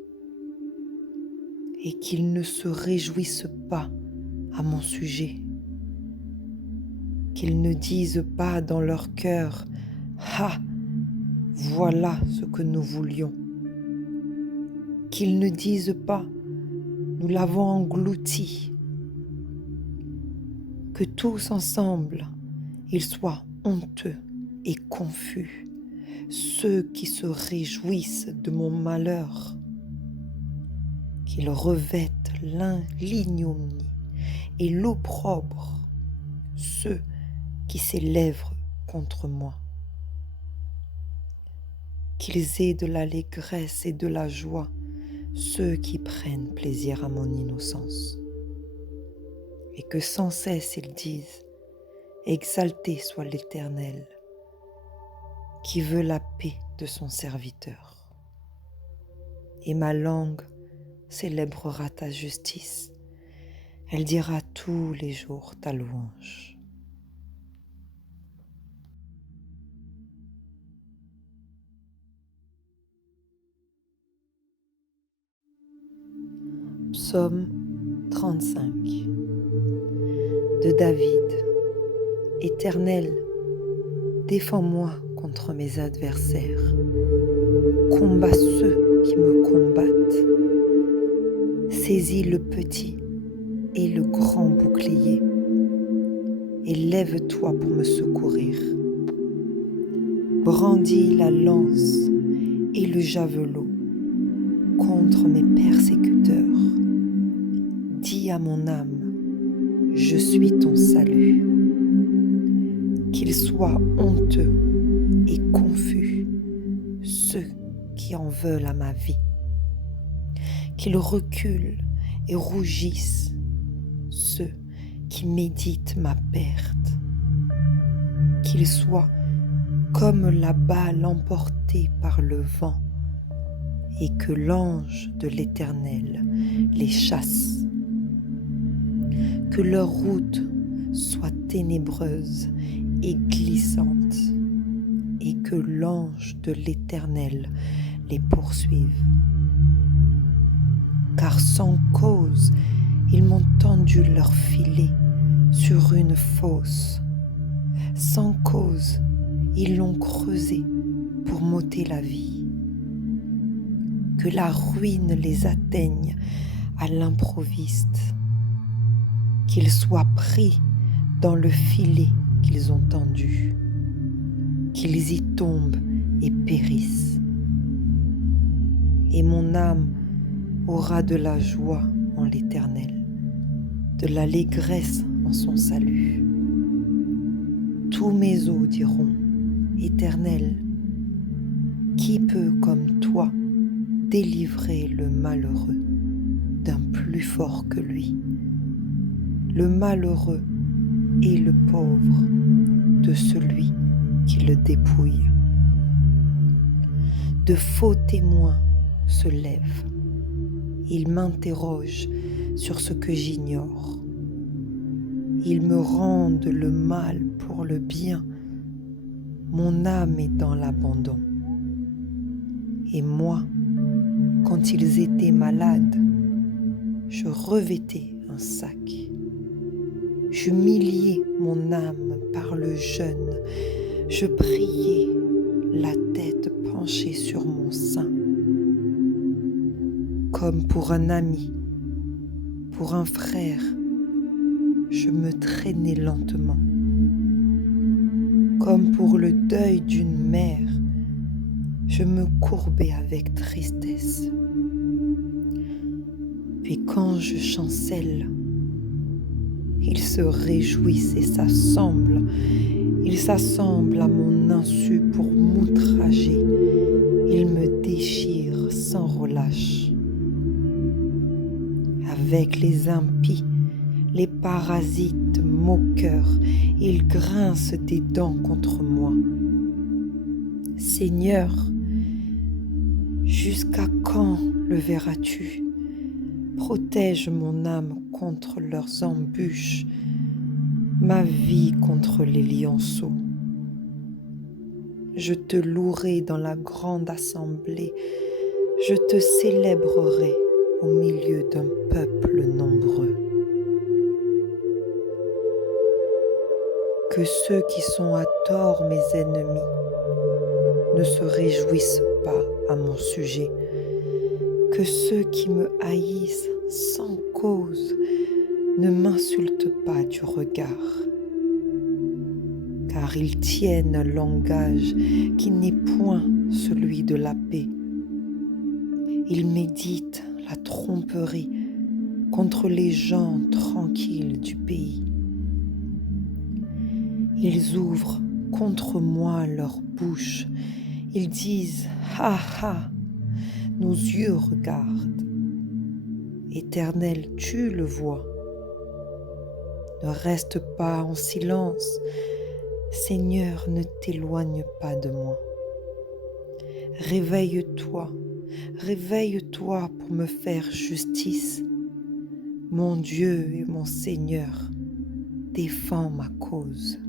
et qu'ils ne se réjouissent pas à mon sujet, qu'ils ne disent pas dans leur cœur « Ah, voilà ce que nous voulions », qu'ils ne disent pas « Nous l'avons englouti », que tous ensemble, ils soient honteux et confus, ceux qui se réjouissent de mon malheur, qu'ils revêtent l'ignominie et l'opprobre, ceux qui s'élèvent contre moi, qu'ils aient de l'allégresse et de la joie, ceux qui prennent plaisir à mon innocence, et que sans cesse ils disent « Exalté soit l'Éternel, qui veut la paix de son serviteur. » Et ma langue célébrera ta justice, elle dira tous les jours ta louange. Psaume 35 de David. Éternel, défends-moi contre mes adversaires. Combat ceux qui me combattent. Saisis le petit et le grand bouclier et lève-toi pour me secourir. Brandis la lance et le javelot contre mes persécuteurs. Dis à mon âme, je suis ton salut. Qu'ils soient honteux et confus, ceux qui en veulent à ma vie. Qu'ils reculent et rougissent, ceux qui méditent ma perte. Qu'ils soient comme la balle emportée par le vent, et que l'ange de l'Éternel les chasse. Que leur route soit ténébreuse et glissante, et que l'ange de l'Éternel les poursuive. Car sans cause, ils m'ont tendu leur filet sur une fosse. Sans cause, ils l'ont creusé pour m'ôter la vie. Que la ruine les atteigne à l'improviste, qu'ils soient pris dans le filet qu'ils ont tendu, qu'ils y tombent et périssent. Et mon âme aura de la joie en l'Éternel, de l'allégresse en son salut. Tous mes os diront, Éternel, qui peut comme toi délivrer le malheureux d'un plus fort que lui, le malheureux et le pauvre de celui qui le dépouille. De faux témoins se lèvent, ils m'interrogent sur ce que j'ignore. Ils me rendent le mal pour le bien, mon âme est dans l'abandon. Et moi, quand ils étaient malades, je revêtais un sac. J'humiliais mon âme par le jeûne. Je priais, la tête penchée sur mon sein. Comme pour un ami, pour un frère, je me traînais lentement. Comme pour le deuil d'une mère, je me courbais avec tristesse. Puis quand je chancelle, ils se réjouissent et s'assemblent. Ils s'assemblent à mon insu pour m'outrager. Ils me déchirent sans relâche. Avec les impies, les parasites moqueurs, ils grincent des dents contre moi. Seigneur, jusqu'à quand le verras-tu? Protège mon âme contre leurs embûches, ma vie contre les lionceaux. Je te louerai dans la grande assemblée, je te célébrerai au milieu d'un peuple nombreux. Que ceux qui sont à tort mes ennemis ne se réjouissent pas à mon sujet, que ceux qui me haïssent sans cause ne m'insultent pas du regard, car ils tiennent un langage qui n'est point celui de la paix. Ils méditent la tromperie contre les gens tranquilles du pays. Ils ouvrent contre moi leur bouche, ils disent « Ha ha !» Nos yeux regardent. Éternel, tu le vois. Ne reste pas en silence. Seigneur, ne t'éloigne pas de moi. Réveille-toi, réveille-toi pour me faire justice. Mon Dieu et mon Seigneur, défends ma cause.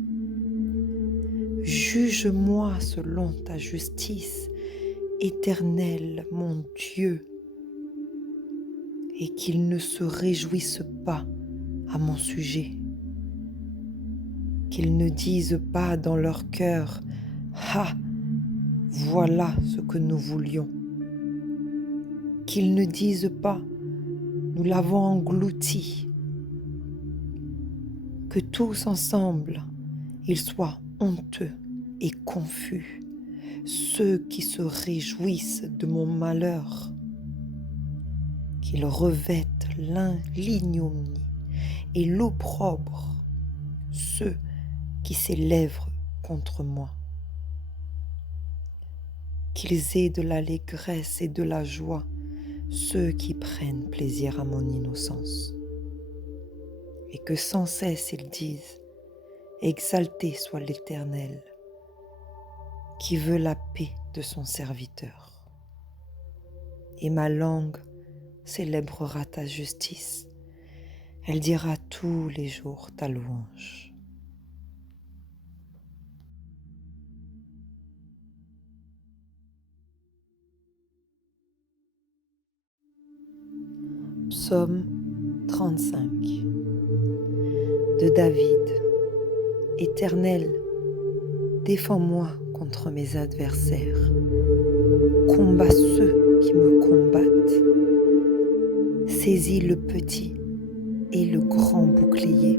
Juge-moi selon ta justice, Éternel, mon Dieu, et qu'ils ne se réjouissent pas à mon sujet, qu'ils ne disent pas dans leur cœur « Ah, voilà ce que nous voulions », qu'ils ne disent pas « Nous l'avons englouti », que tous ensemble, ils soient honteux et confus, ceux qui se réjouissent de mon malheur, qu'ils revêtent l'ignominie et l'opprobre, ceux qui s'élèvent contre moi, qu'ils aient de l'allégresse et de la joie, ceux qui prennent plaisir à mon innocence, et que sans cesse ils disent « Exalté soit l'Éternel, qui veut la paix de son serviteur. » Et ma langue célébrera ta justice, elle dira tous les jours ta louange. Psaume 35 de David. Éternel, défends-moi contre contre mes adversaires. Combat ceux qui me combattent. Saisis le petit et le grand bouclier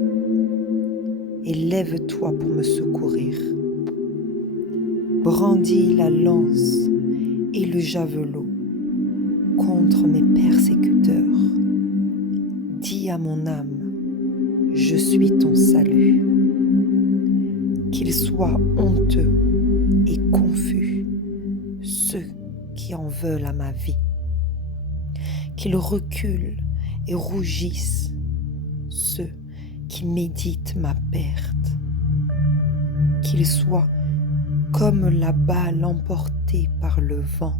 et lève-toi pour me secourir. Brandis la lance et le javelot contre mes persécuteurs. Dis à mon âme, je suis ton salut. Qu'ils soient honteux et confus, ceux qui en veulent à ma vie. Qu'ils reculent et rougissent, ceux qui méditent ma perte. Qu'ils soient comme la balle emportée par le vent,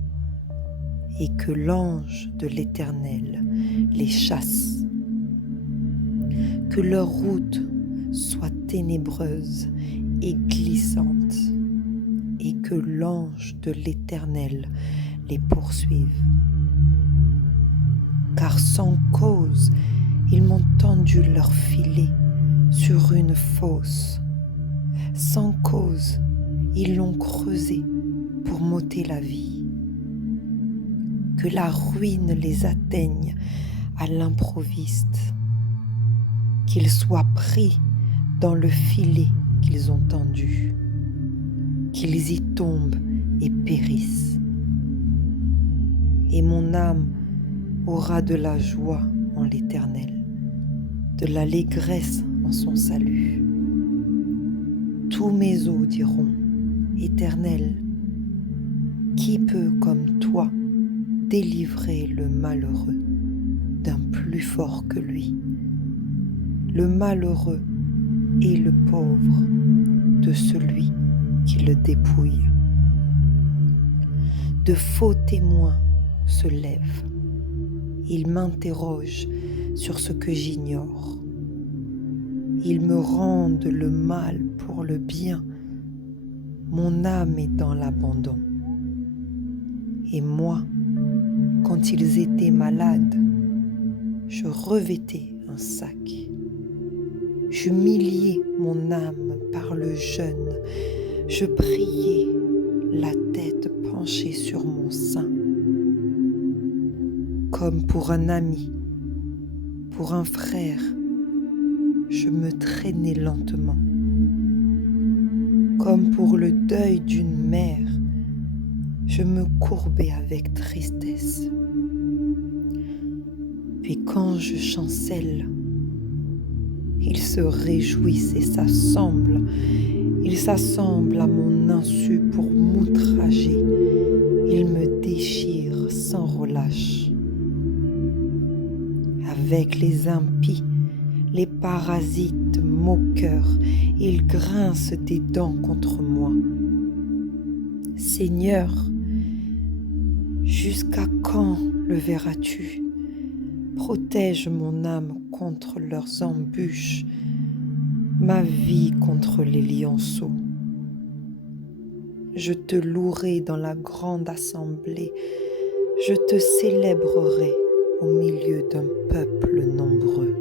et que l'ange de l'Éternel les chasse. Que leur route soit ténébreuse et glissante, et que l'ange de l'Éternel les poursuive. Car sans cause, ils m'ont tendu leur filet sur une fosse. Sans cause, ils l'ont creusé pour m'ôter la vie. Que la ruine les atteigne à l'improviste, qu'ils soient pris dans le filet qu'ils ont tendu, qu'ils y tombent et périssent. Et mon âme aura de la joie en l'Éternel, de l'allégresse en son salut. Tous mes os diront, Éternel, qui peut comme toi délivrer le malheureux d'un plus fort que lui, le malheureux et le pauvre de celui qui le dépouille. De faux témoins se lèvent, ils m'interrogent sur ce que j'ignore. Ils me rendent le mal pour le bien, mon âme est dans l'abandon. Et moi, quand ils étaient malades, je revêtais un sac. J'humiliais mon âme par le jeûne. Je priais, la tête penchée sur mon sein. Comme pour un ami, pour un frère, je me traînais lentement. Comme pour le deuil d'une mère, je me courbais avec tristesse. Puis quand je chancelle, ils se réjouissent et s'assemblent. Ils s'assemblent à mon insu pour m'outrager. Ils me déchirent sans relâche. Avec les impies, les parasites moqueurs, ils grincent des dents contre moi. Seigneur, jusqu'à quand le verras-tu? Protège mon âme contre leurs embûches, ma vie contre les lionceaux. Je te louerai dans la grande assemblée, je te célébrerai au milieu d'un peuple nombreux.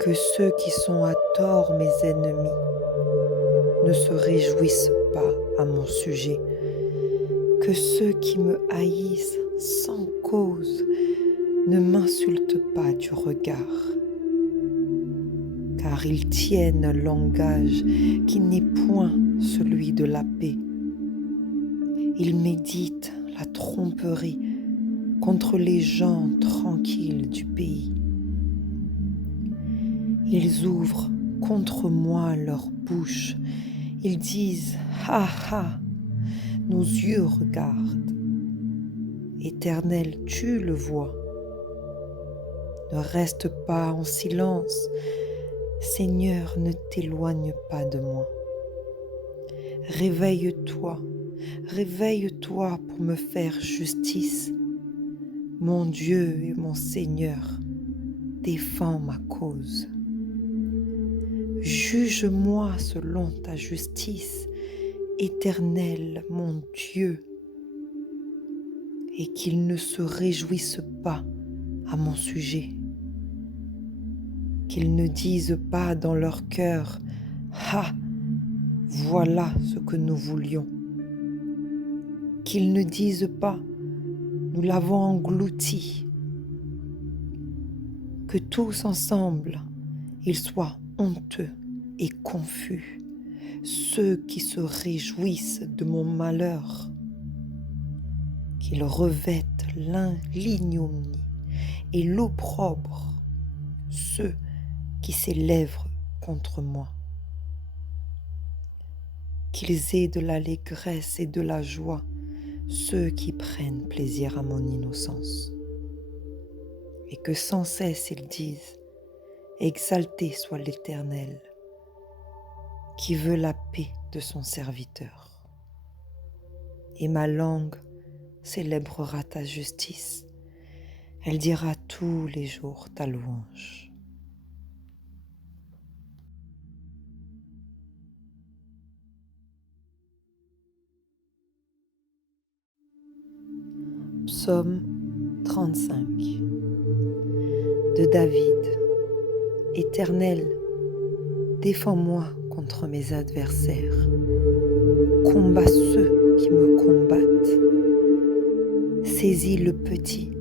Que ceux qui sont à tort mes ennemis ne se réjouissent pas à mon sujet, que ceux qui me haïssent sans cause ne m'insultent pas du regard, car ils tiennent un langage qui n'est point celui de la paix. Ils méditent la tromperie contre les gens tranquilles du pays. Ils ouvrent contre moi leur bouche. Ils disent « Ha ha !» Nos yeux regardent. Éternel, tu le vois. Ne reste pas en silence. Seigneur, ne t'éloigne pas de moi. Réveille-toi, réveille-toi pour me faire justice. Mon Dieu et mon Seigneur, défends ma cause. Juge-moi selon ta justice, Éternel, mon Dieu, et qu'ils ne se réjouissent pas à mon sujet, qu'ils ne disent pas dans leur cœur « Ah, voilà ce que nous voulions. Qu'ils ne disent pas, nous l'avons englouti. Que tous ensemble, ils soient honteux et confus, ceux qui se réjouissent de mon malheur. Qu'ils revêtent l'ignominie et l'opprobre, ceux qui s'élèvent contre moi. Qu'ils aient de l'allégresse et de la joie, ceux qui prennent plaisir à mon innocence. Et que sans cesse ils disent, exalté soit l'Éternel, qui veut la paix de son serviteur. Et ma langue célébrera ta justice, elle dira tous les jours ta louange. Psaume 35 de David. Éternel, défends-moi contre mes adversaires. Combat ceux qui me combattent. Saisis le petit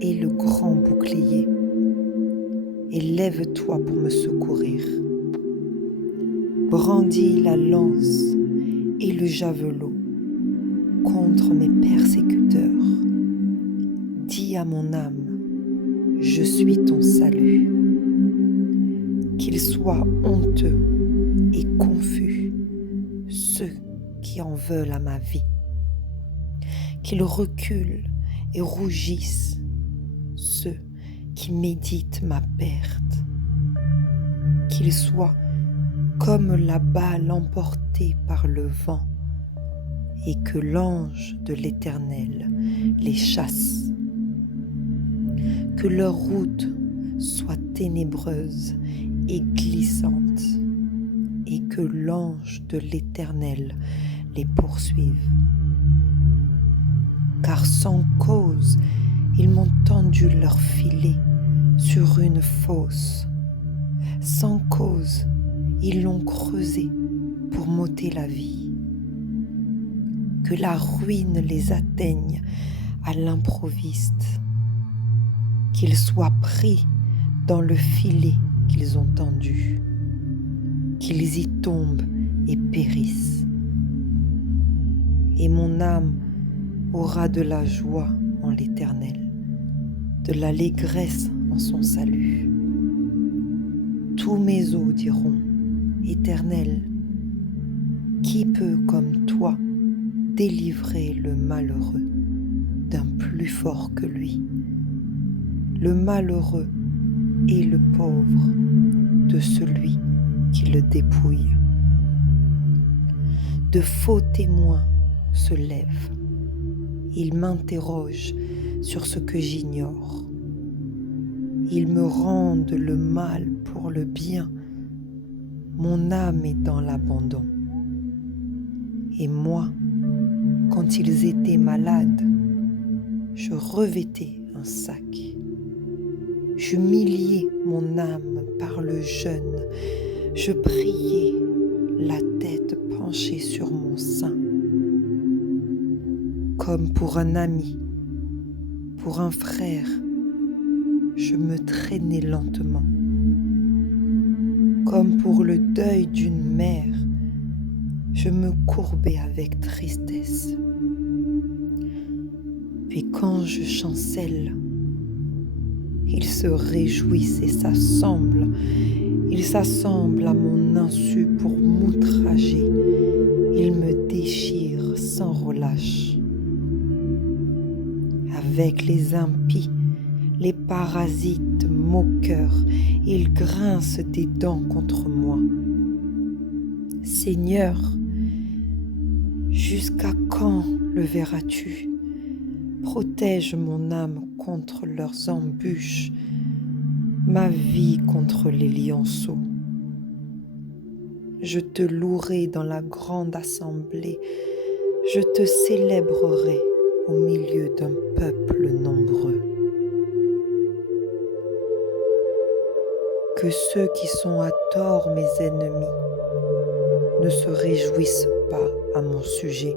et le grand bouclier et lève-toi pour me secourir. Brandis la lance et le javelot contre mes persécuteurs. Dis à mon âme, je suis ton salut. Qu'ils soient honteux et confus, ceux qui en veulent à ma vie. Qu'ils reculent et rougissent, ceux qui méditent ma perte. Qu'ils soient comme la balle emportée par le vent, et que l'ange de l'Éternel les chasse. Que leur route soit ténébreuse et glissante, et que l'ange de l'Éternel les poursuive. Car sans cause, ils m'ont tendu leur filet sur une fosse. Sans cause, ils l'ont creusé pour m'ôter la vie. Que la ruine les atteigne à l'improviste, qu'ils soient pris dans le filet qu'ils ont tendu, qu'ils y tombent et périssent. Et mon âme aura de la joie en l'Éternel, de l'allégresse en son salut. Tous mes os diront, Éternel, qui peut comme toi délivrer le malheureux d'un plus fort que lui, le malheureux et le pauvre de celui qui le dépouille. De faux témoins se lèvent, ils m'interrogent sur ce que j'ignore. Ils me rendent le mal pour le bien, mon âme est dans l'abandon. Et moi, quand ils étaient malades, je revêtais un sac. J'humiliais mon âme par le jeûne. Je priais, la tête penchée sur mon sein. Comme pour un ami, pour un frère, je me traînais lentement. Comme pour le deuil d'une mère, je me courbais avec tristesse. Puis quand je chancelle, ils se réjouissent et s'assemblent. Ils s'assemblent à mon insu pour m'outrager. Ils me déchirent sans relâche. Avec les impies, les parasites moqueurs, ils grincent des dents contre moi. Seigneur, jusqu'à quand le verras-tu? Protège mon âme contre leurs embûches, ma vie contre les lionceaux. Je te louerai dans la grande assemblée, je te célébrerai au milieu d'un peuple nombreux. Que ceux qui sont à tort mes ennemis ne se réjouissent pas à mon sujet,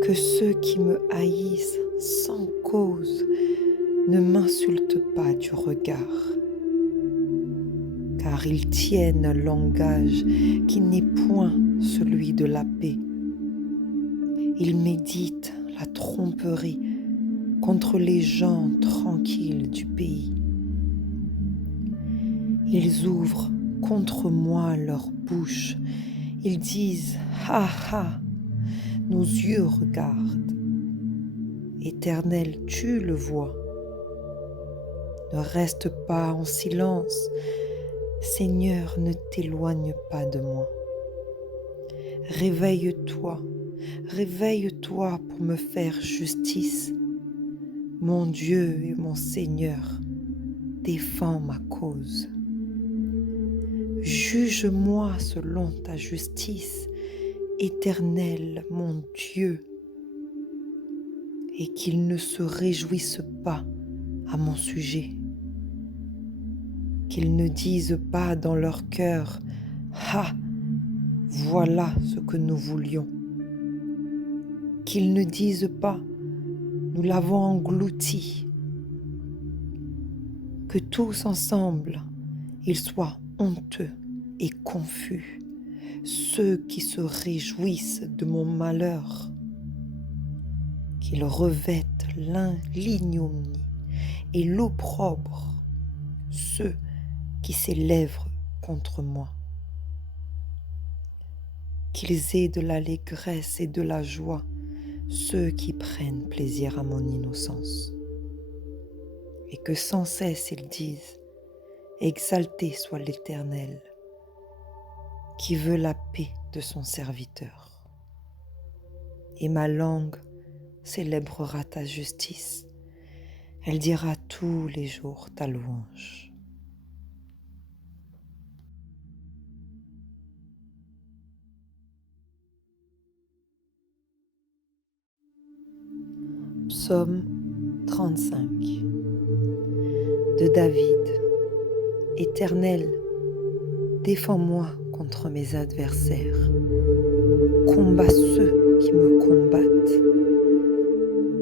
que ceux qui me haïssent sans cause ne m'insultent pas du regard, car ils tiennent un langage qui n'est point celui de la paix. Ils méditent la tromperie contre les gens tranquilles du pays. Ils ouvrent contre moi leur bouche, ils disent « Ha ha !» Nos yeux regardent. Éternel, tu le vois. Ne reste pas en silence. Seigneur, ne t'éloigne pas de moi. Réveille-toi, réveille-toi pour me faire justice. Mon Dieu et mon Seigneur, défends ma cause. Juge-moi selon ta justice, Éternel, mon Dieu, et qu'ils ne se réjouissent pas à mon sujet, qu'ils ne disent pas dans leur cœur « Ah, voilà ce que nous voulions », qu'ils ne disent pas « Nous l'avons englouti », que tous ensemble, ils soient honteux et confus, ceux qui se réjouissent de mon malheur, qu'ils revêtent l'ignominie et l'opprobre, ceux qui s'élèvent contre moi, qu'ils aient de l'allégresse et de la joie, ceux qui prennent plaisir à mon innocence, et que sans cesse ils disent « Exalté soit l'Éternel, qui veut la paix de son serviteur. » Et ma langue célébrera ta justice, elle dira tous les jours ta louange. Psaume 35 de David. Éternel, défends-moi contre mes adversaires. Combat ceux qui me combattent.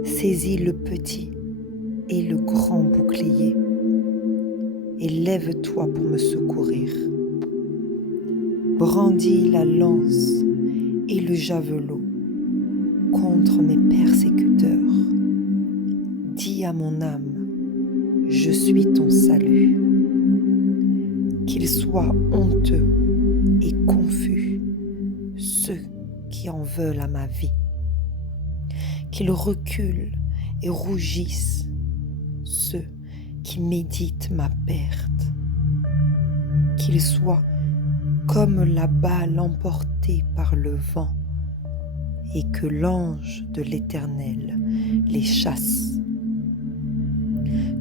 Saisis le petit et le grand bouclier et lève-toi pour me secourir. Brandis la lance et le javelot contre mes persécuteurs. Dis à mon âme, je suis ton salut. Qu'ils soient honteux et confus, ceux qui en veulent à ma vie. Qu'ils reculent et rougissent, ceux qui méditent ma perte. Qu'ils soient comme la balle emportée par le vent, et que l'ange de l'Éternel les chasse.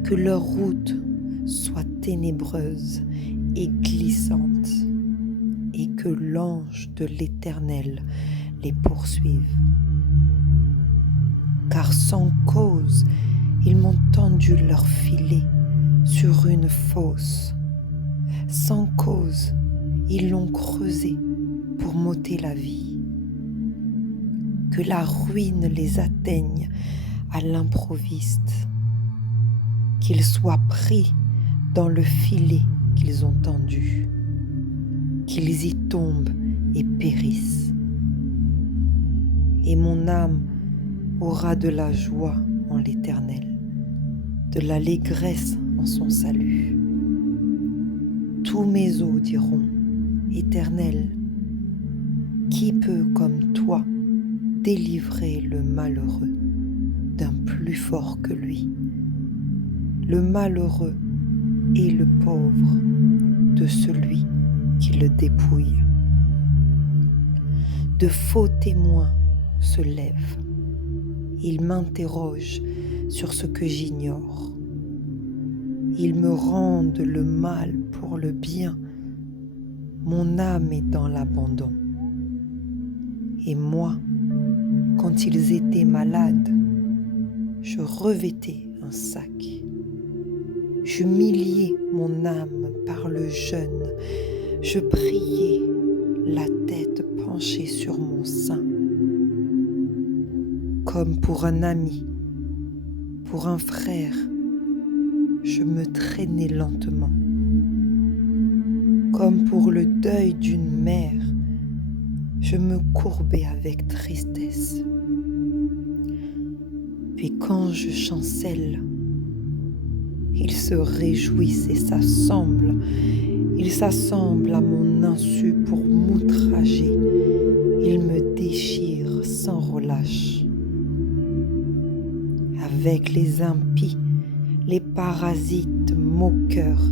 Que leur route soit ténébreuse et glissante, et que l'ange de l'Éternel les poursuive. Car sans cause, ils m'ont tendu leur filet sur une fosse. Sans cause, ils l'ont creusé pour m'ôter la vie. Que la ruine les atteigne à l'improviste, qu'ils soient pris dans le filet qu'ils ont tendu, qu'ils y tombent et périssent. Et mon âme aura de la joie en l'Éternel, de l'allégresse en son salut. Tous mes os diront, Éternel, qui peut comme toi délivrer le malheureux d'un plus fort que lui, le malheureux et le pauvre de celui qui le dépouille. De faux témoins se lèvent, ils m'interrogent sur ce que j'ignore. Ils me rendent le mal pour le bien, mon âme est dans l'abandon. Et moi, quand ils étaient malades, je revêtais un sac. J'humiliais mon âme par le jeûne, je priais, la tête penchée sur mon sein, comme pour un ami, pour un frère, je me traînais lentement, comme pour le deuil d'une mère, je me courbais avec tristesse. Puis quand je chancelle, ils se réjouissent et s'assemblent. Ils s'assemblent à mon insu pour m'outrager. Ils me déchirent sans relâche. Avec les impies, les parasites moqueurs,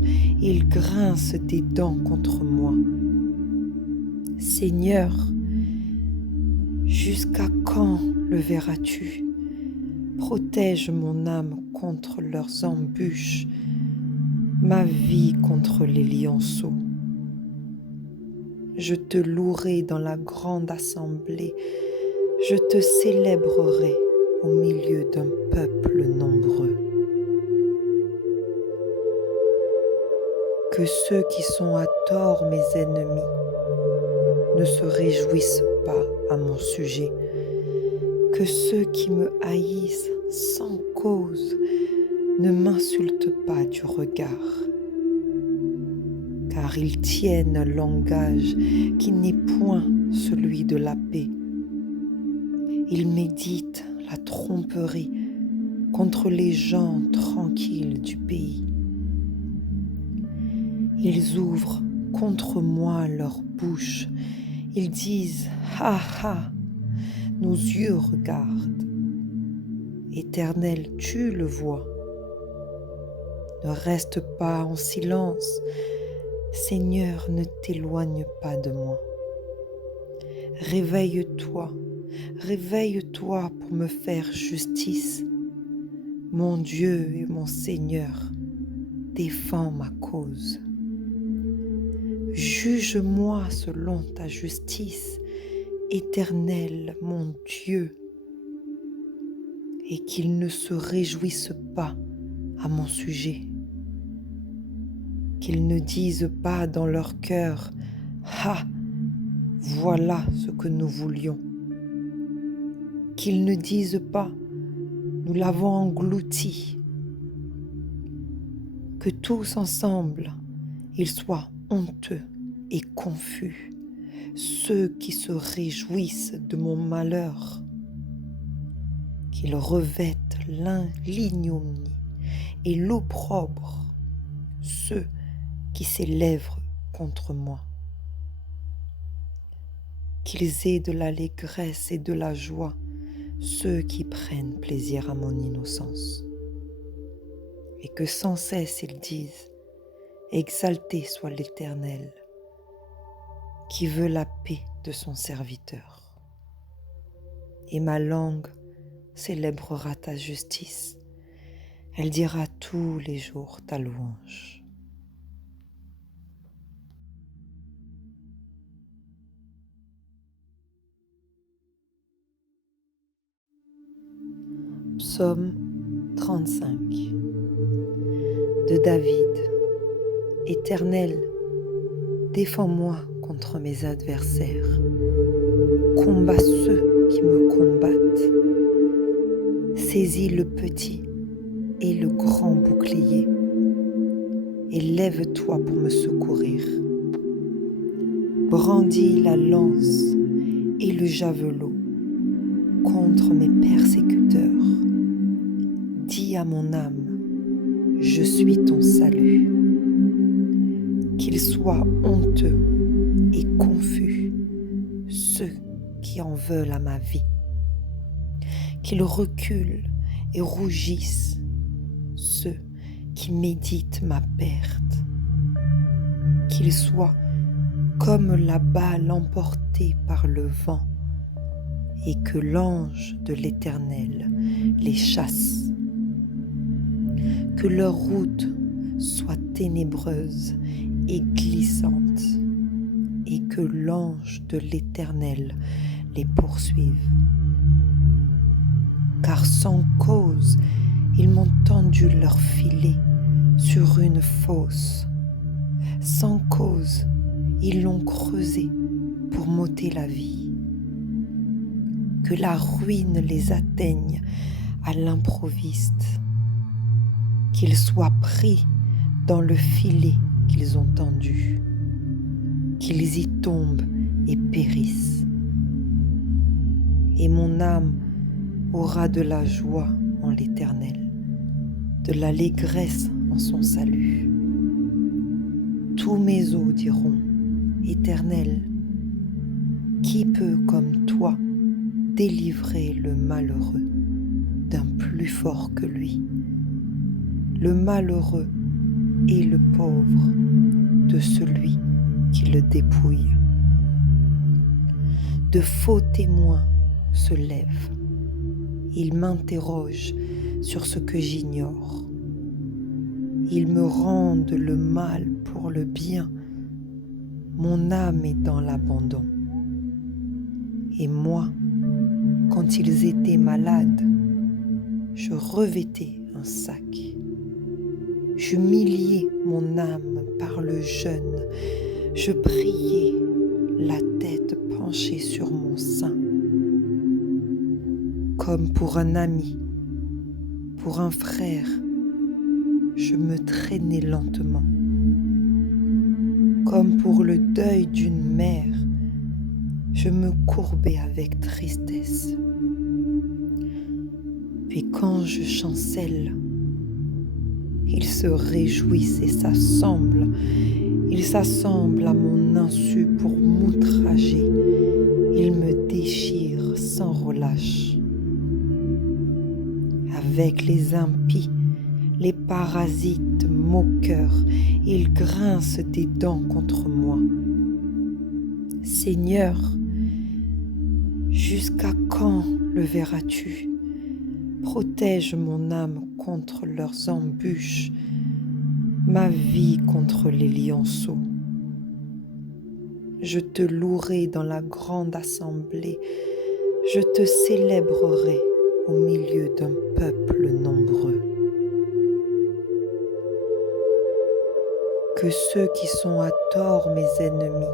ils grincent des dents contre moi. Seigneur, jusqu'à quand le verras-tu? Protège mon âme contre leurs embûches, ma vie contre les lionceaux. Je te louerai dans la grande assemblée, je te célébrerai au milieu d'un peuple nombreux. Que ceux qui sont à tort mes ennemis ne se réjouissent pas à mon sujet, que ceux qui me haïssent sans cause ne m'insultent pas du regard, car ils tiennent un langage qui n'est point celui de la paix. Ils méditent la tromperie contre les gens tranquilles du pays. Ils ouvrent contre moi leur bouche, ils disent « Ha ha !» Nos yeux regardent. Éternel, tu le vois. Ne reste pas en silence. Seigneur, ne t'éloigne pas de moi. Réveille-toi, réveille-toi pour me faire justice. Mon Dieu et mon Seigneur, défends ma cause. Juge-moi selon ta justice, Éternel, mon Dieu, et qu'ils ne se réjouissent pas à mon sujet, qu'ils ne disent pas dans leur cœur « Ah, voilà ce que nous voulions », qu'ils ne disent pas « Nous l'avons englouti », que tous ensemble, ils soient honteux et confus, ceux qui se réjouissent de mon malheur, qu'ils revêtent l'ignominie et l'opprobre, ceux qui s'élèvent contre moi, qu'ils aient de l'allégresse et de la joie, ceux qui prennent plaisir à mon innocence, et que sans cesse ils disent « Exalté soit l'Éternel » qui veut la paix de son serviteur. Et ma langue célébrera ta justice, elle dira tous les jours ta louange. Psaume 35 de David. Éternel, défends-moi contre mes adversaires. Combat ceux qui me combattent. Saisis le petit et le grand bouclier et lève-toi pour me secourir. Brandis la lance et le javelot contre mes persécuteurs. Dis à mon âme, je suis ton salut. Qu'ils soient honteux et confus, ceux qui en veulent à ma vie. Qu'ils reculent et rougissent, ceux qui méditent ma perte. Qu'ils soient comme la balle emportée par le vent, et que l'ange de l'Éternel les chasse. Que leur route soit ténébreuse et glissante, et que l'ange de l'Éternel les poursuive. Car sans cause, ils m'ont tendu leur filet sur une fosse. Sans cause, ils l'ont creusé pour m'ôter la vie. Que la ruine les atteigne à l'improviste, qu'ils soient pris dans le filet qu'ils ont tendu, qu'ils y tombent et périssent. Et mon âme aura de la joie en l'Éternel, de l'allégresse en son salut. Tous mes os diront, Éternel, qui peut comme toi délivrer le malheureux d'un plus fort que lui, le malheureux et le pauvre de celui qui le dépouille. De faux témoins se lèvent, ils m'interrogent sur ce que j'ignore. Ils me rendent le mal pour le bien, mon âme est dans l'abandon. Et moi, quand ils étaient malades, je revêtais un sac. J'humiliais mon âme par le jeûne. Je priais, la tête penchée sur mon sein. Comme pour un ami, pour un frère, je me traînais lentement. Comme pour le deuil d'une mère, je me courbais avec tristesse. Puis quand je chancelle, ils se réjouissent et s'assemblent. Ils s'assemblent à mon insu pour m'outrager. Ils me déchirent sans relâche. Avec les impies, les parasites moqueurs, ils grincent des dents contre moi. Seigneur, jusqu'à quand le verras-tu? Protège mon âme contre leurs embûches, ma vie contre les lionceaux. Je te louerai dans la grande assemblée, je te célébrerai au milieu d'un peuple nombreux. Que ceux qui sont à tort mes ennemis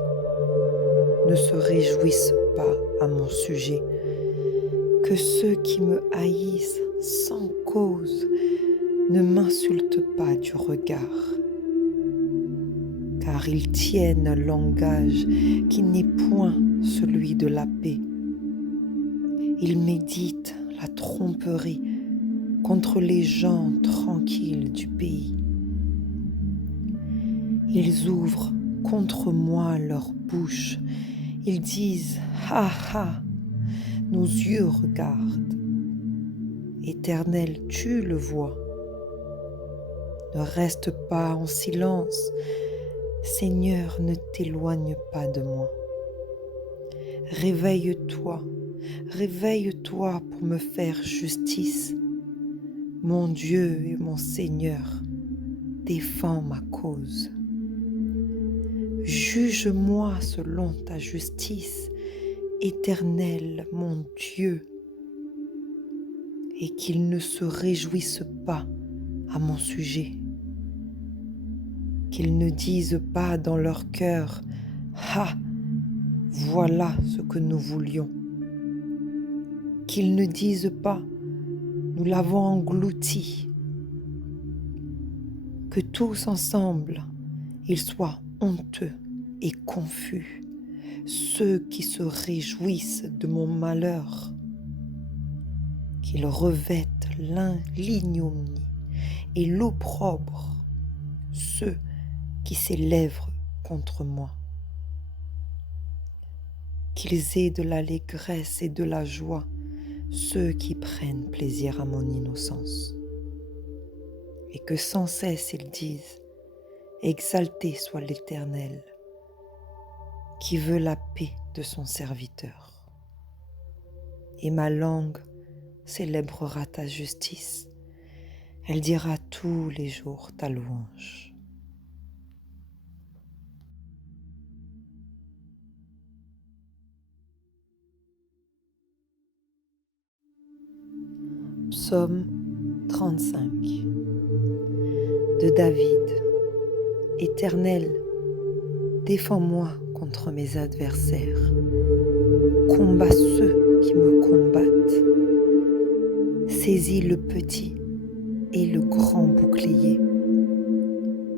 ne se réjouissent pas à mon sujet, que ceux qui me haïssent sans cause ne m'insultent pas du regard, car ils tiennent un langage qui n'est point celui de la paix. Ils méditent la tromperie contre les gens tranquilles du pays. Ils ouvrent contre moi leur bouche, ils disent « Ha ha !» Nos yeux regardent. Éternel, tu le vois. Ne reste pas en silence. Seigneur, ne t'éloigne pas de moi. Réveille-toi, réveille-toi pour me faire justice. Mon Dieu et mon Seigneur, défends ma cause. Juge-moi selon ta justice, Éternel, mon Dieu, et qu'ils ne se réjouissent pas à mon sujet, qu'ils ne disent pas dans leur cœur « Ah, voilà ce que nous voulions », qu'ils ne disent pas « Nous l'avons englouti », que tous ensemble, ils soient honteux et confus, ceux qui se réjouissent de mon malheur, qu'ils revêtent l'ignominie et l'opprobre, ceux qui s'élèvent contre moi, qu'ils aient de l'allégresse et de la joie, ceux qui prennent plaisir à mon innocence, et que sans cesse ils disent « Exalté soit l'Éternel, qui veut la paix de son serviteur. » Et ma langue célébrera ta justice, elle dira tous les jours ta louange. Psaume 35 de David. Éternel, défends-moi contre mes adversaires. Combat ceux qui me combattent. Saisis le petit et le grand bouclier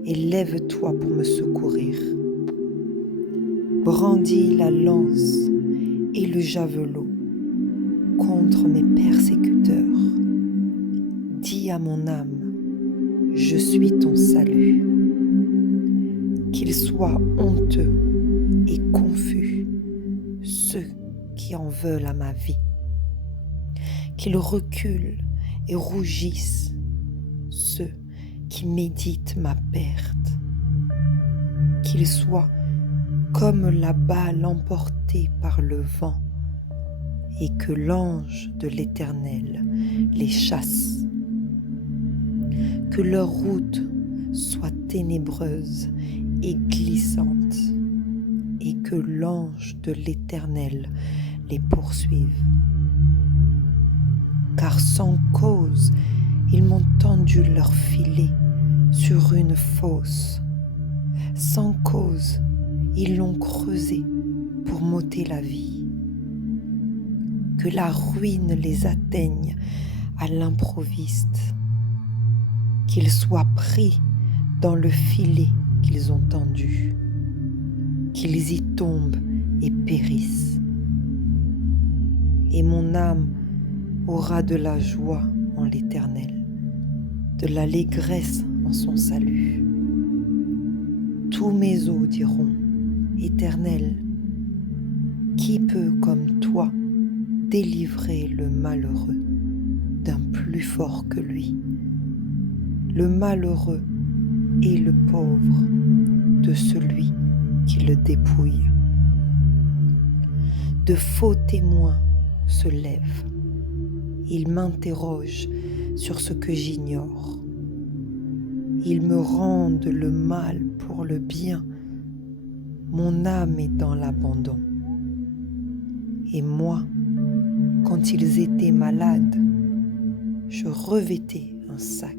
et lève-toi pour me secourir. Brandis la lance et le javelot contre mes persécuteurs. Dis à mon âme, je suis ton salut. Qu'ils soient honteux et confus, ceux qui en veulent à ma vie. Qu'ils reculent et rougissent, ceux qui méditent ma perte. Qu'ils soient comme la balle emportée par le vent, et que l'ange de l'Éternel les chasse. Que leur route soit ténébreuse et glissante, et que l'ange de l'Éternel les poursuive. Car sans cause, ils m'ont tendu leur filet sur une fosse. Sans cause, ils l'ont creusé pour m'ôter la vie. Que la ruine les atteigne à l'improviste, qu'ils soient pris dans le filet qu'ils ont tendu, qu'ils y tombent et périssent. Et mon âme aura de la joie en l'Éternel, de l'allégresse en son salut. Tous mes os diront, Éternel, qui peut comme toi délivrer le malheureux d'un plus fort que lui, le malheureux et le pauvre de celui qui le dépouille. De faux témoins se lèvent, ils m'interrogent sur ce que j'ignore. Ils me rendent le mal pour le bien, mon âme est dans l'abandon. Et moi, quand ils étaient malades, je revêtais un sac.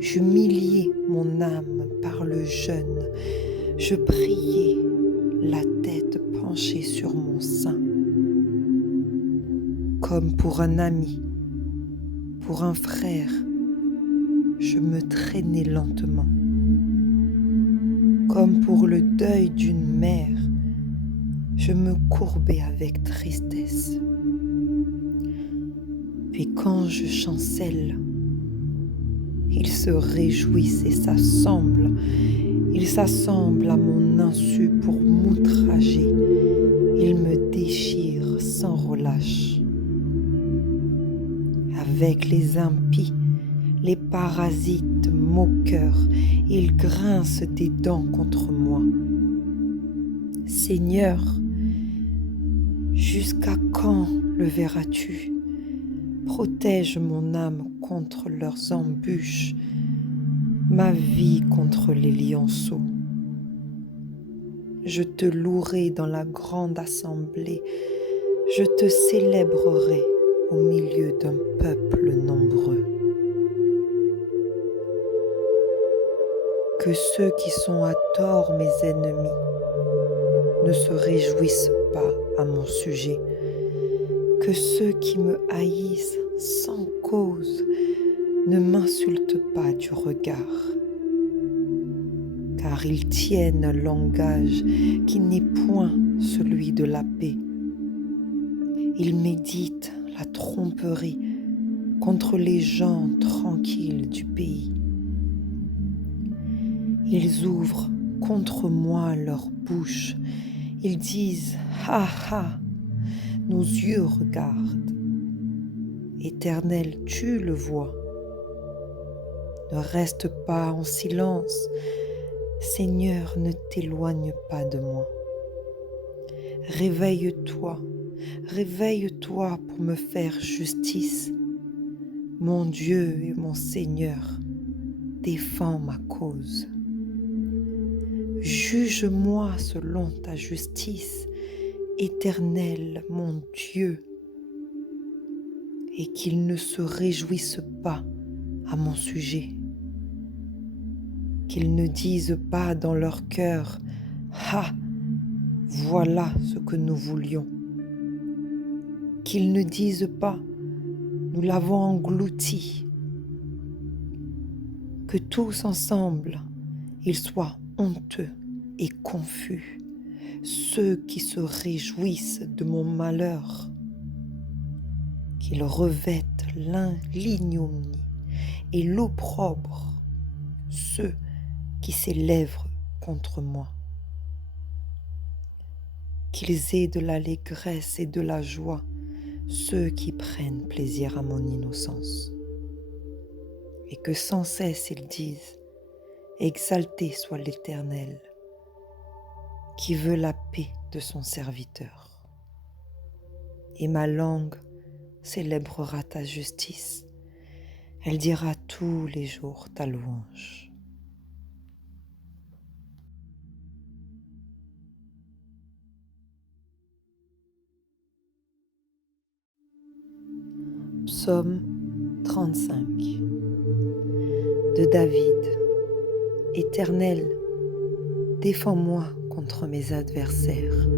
J'humiliais mon âme par le jeûne. Je priais, la tête penchée sur mon sein. Comme pour un ami, pour un frère, je me traînais lentement. Comme pour le deuil d'une mère, je me courbais avec tristesse. Puis quand je chancelle, ils se réjouissent et s'assemblent. Ils s'assemblent à mon insu pour m'outrager. Ils me déchirent sans relâche. Avec les impies, les parasites moqueurs, ils grincent des dents contre moi. Seigneur, jusqu'à quand le verras-tu? Protège mon âme contre leurs embûches, ma vie contre les lionceaux. Je te louerai dans la grande assemblée, je te célébrerai au milieu d'un peuple nombreux. Que ceux qui sont à tort mes ennemis ne se réjouissent pas à mon sujet, que ceux qui me haïssent sans cause ne m'insultent pas du regard, car ils tiennent un langage qui n'est point celui de la paix. Ils méditent la tromperie contre les gens tranquilles du pays. Ils ouvrent contre moi leur bouche, ils disent « Ha ha !» Nos yeux regardent. Éternel, tu le vois. Ne reste pas en silence. Seigneur, ne t'éloigne pas de moi. Réveille-toi, réveille-toi pour me faire justice. Mon Dieu et mon Seigneur, défends ma cause. Juge-moi selon ta justice, Éternel, mon Dieu, et qu'ils ne se réjouissent pas à mon sujet, qu'ils ne disent pas dans leur cœur Ah, voilà ce que nous voulions. Qu'ils ne disent pas, nous l'avons englouti. Que tous ensemble, ils soient honteux et confus, ceux qui se réjouissent de mon malheur, qu'ils revêtent l'ignominie et l'opprobre, ceux qui s'élèvent contre moi, qu'ils aient de l'allégresse et de la joie, ceux qui prennent plaisir à mon innocence, et que sans cesse ils disent, exalté soit l'Éternel, qui veut la paix de son serviteur. Et ma langue célébrera ta justice, elle dira tous les jours ta louange. Psaume 35 de David. Éternel, défends-moi contre mes adversaires.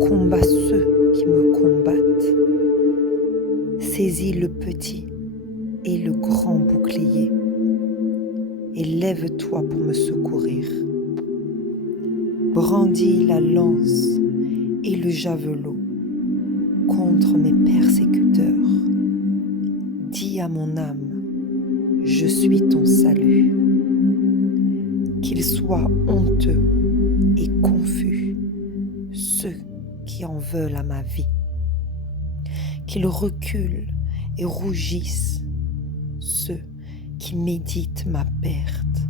Combat ceux qui me combattent. Saisis le petit et le grand bouclier et lève-toi pour me secourir. Brandis la lance et le javelot contre mes persécuteurs. Dis à mon âme, je suis ton salut. Qu'ils soient honteux et confus, ceux qui en veulent à ma vie. Qu'ils reculent et rougissent, ceux qui méditent ma perte.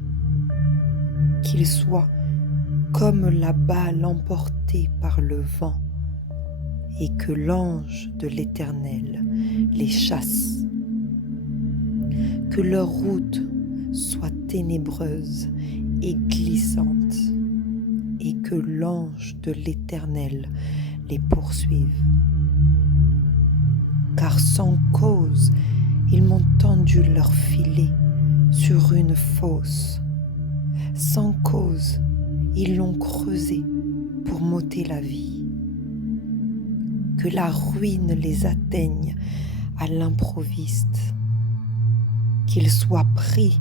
Qu'ils soient comme la balle emportée par le vent, et que l'ange de l'Éternel les chasse. Que leur route soit ténébreuse et glissante, et que l'ange de l'Éternel les poursuive. Car sans cause, ils m'ont tendu leur filet sur une fosse. Sans cause, ils l'ont creusé pour m'ôter la vie. Que la ruine les atteigne à l'improviste, qu'ils soient pris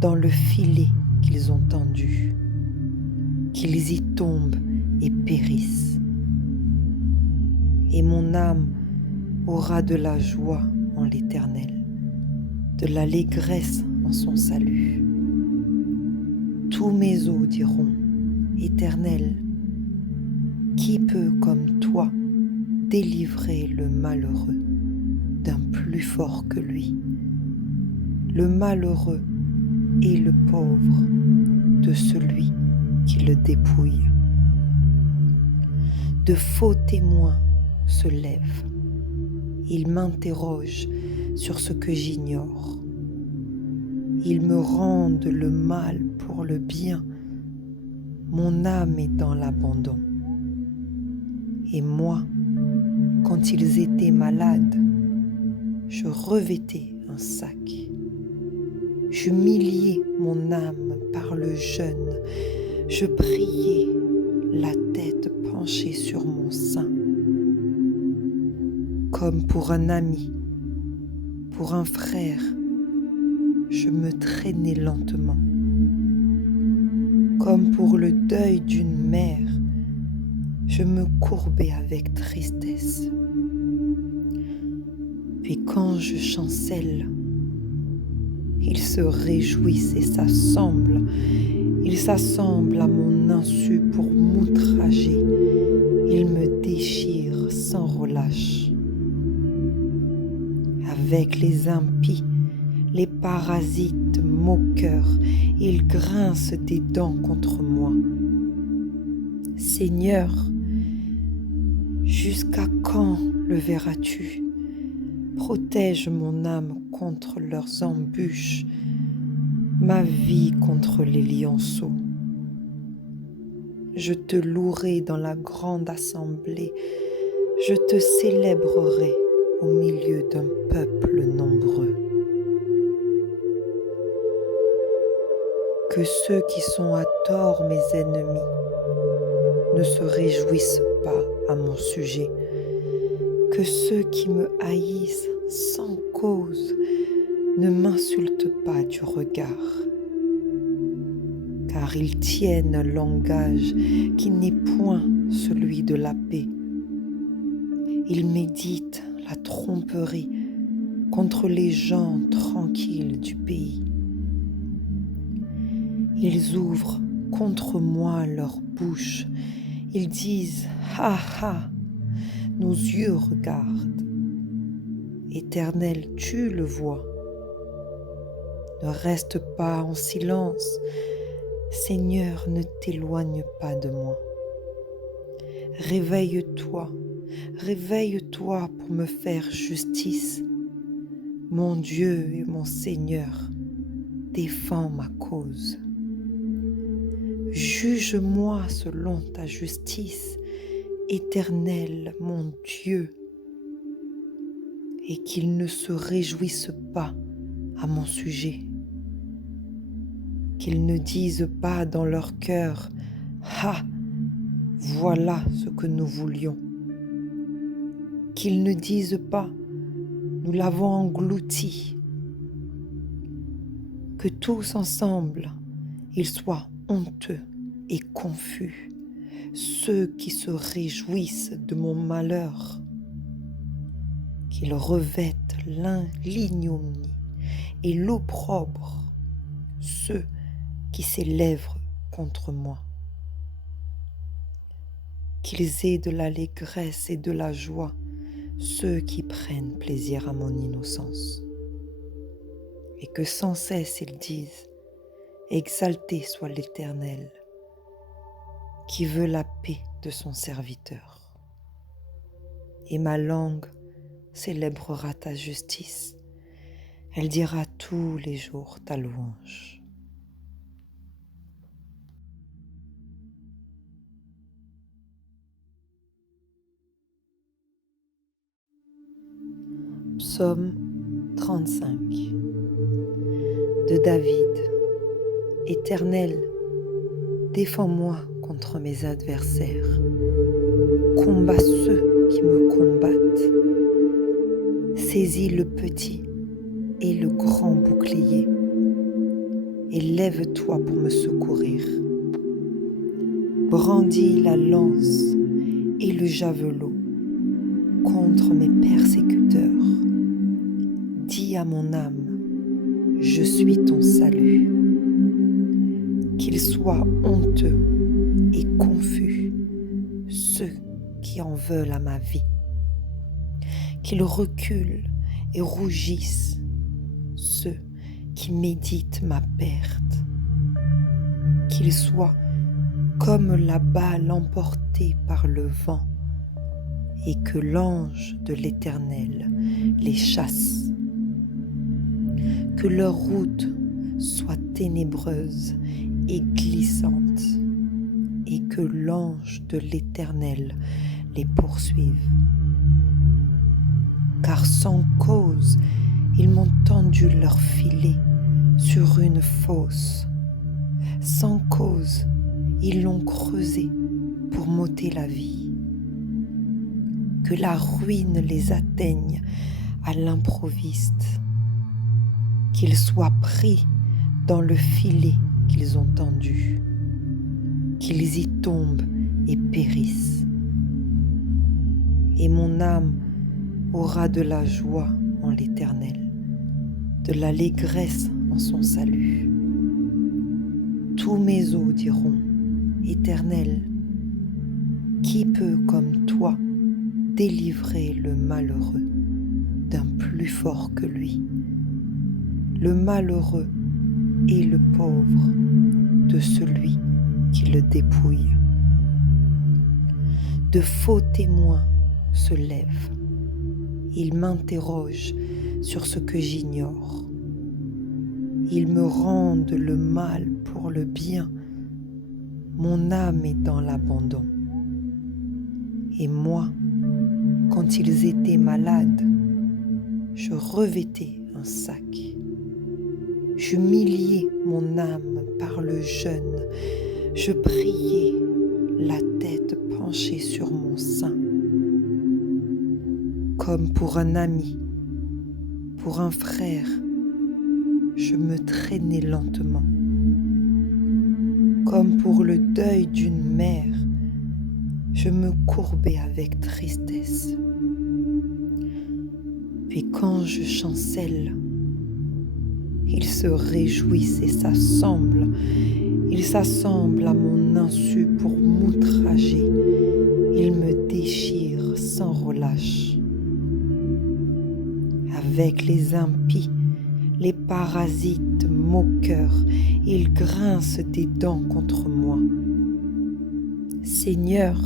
dans le filet qu'ils ont tendu, qu'ils y tombent et périssent. Et mon âme aura de la joie en l'Éternel, de l'allégresse en son salut. Tous mes os diront, Éternel, qui peut comme toi délivrer le malheureux d'un plus fort que lui, le malheureux et le pauvre de celui qui le dépouille. De faux témoins se lèvent, ils m'interrogent sur ce que j'ignore. Ils me rendent le mal pour le bien, mon âme est dans l'abandon. Et moi, quand ils étaient malades, je revêtais un sac. J'humiliais mon âme par le jeûne. Je priais, la tête penchée sur mon sein. Comme pour un ami, pour un frère, je me traînais lentement. Comme pour le deuil d'une mère, je me courbais avec tristesse. Puis quand je chancelle, ils se réjouissent et s'assemblent. Ils s'assemblent à mon insu pour m'outrager. Ils me déchirent sans relâche. Avec les impies, les parasites moqueurs, ils grincent des dents contre moi. Seigneur, jusqu'à quand le verras-tu? Protège mon âme contre leurs embûches, ma vie contre les lionceaux. Je te louerai dans la grande assemblée, je te célébrerai au milieu d'un peuple nombreux. Que ceux qui sont à tort mes ennemis ne se réjouissent pas à mon sujet, que ceux qui me haïssent sans cause ne m'insultent pas du regard, car ils tiennent un langage qui n'est point celui de la paix. Ils méditent la tromperie contre les gens tranquilles du pays. Ils ouvrent contre moi leur bouche, ils disent « Ha ha !» Nos yeux regardent. Éternel, tu le vois. Ne reste pas en silence. Seigneur, ne t'éloigne pas de moi. Réveille-toi, réveille-toi pour me faire justice. Mon Dieu et mon Seigneur, défends ma cause. Juge-moi selon ta justice, Éternel, mon Dieu, et qu'ils ne se réjouissent pas à mon sujet, qu'ils ne disent pas dans leur cœur « Ah, voilà ce que nous voulions », qu'ils ne disent pas « Nous l'avons englouti », que tous ensemble, ils soient honteux et confus, ceux qui se réjouissent de mon malheur, qu'ils revêtent l'ignominie et l'opprobre, ceux qui s'élèvent contre moi, qu'ils aient de l'allégresse et de la joie, ceux qui prennent plaisir à mon innocence, et que sans cesse ils disent « Exalté soit l'Éternel, qui veut la paix de son serviteur. » Et ma langue célébrera ta justice, elle dira tous les jours ta louange. Psaume 35 de David. Éternel, défends-moi contre mes adversaires. Combat ceux qui me combattent. Saisis le petit et le grand bouclier et lève-toi pour me secourir. Brandis la lance et le javelot contre mes persécuteurs. Dis à mon âme, je suis ton salut. Qu'ils soient honteux et confus, ceux qui en veulent à ma vie. Qu'ils reculent et rougissent, ceux qui méditent ma perte. Qu'ils soient comme la balle emportée par le vent, et que l'ange de l'Éternel les chasse. Que leur route soit ténébreuse et glissante, et que l'ange de l'Éternel les poursuive. Car sans cause, ils m'ont tendu leur filet sur une fosse. Sans cause, ils l'ont creusé pour m'ôter la vie. Que la ruine les atteigne à l'improviste, qu'ils soient pris dans le filet qu'ils ont tendu, qu'ils y tombent et périssent. Et mon âme aura de la joie en l'Éternel, de l'allégresse en son salut. Tous mes os diront, Éternel, qui peut comme toi délivrer le malheureux d'un plus fort que lui, le malheureux et le pauvre de celui qui le dépouille. De faux témoins se lèvent, ils m'interrogent sur ce que j'ignore. Ils me rendent le mal pour le bien, mon âme est dans l'abandon. Et moi, quand ils étaient malades, je revêtais un sac. J'humiliais mon âme par le jeûne, je priais la tête pencher sur mon sein, comme pour un ami, pour un frère, je me traînais lentement, comme pour le deuil d'une mère, je me courbais avec tristesse. Puis quand je chancelle, il se réjouissent et s'assemblent. Ils s'assemblent à mon insu pour m'outrager. Ils me déchirent sans relâche. Avec les impies, les parasites moqueurs, ils grincent des dents contre moi. Seigneur,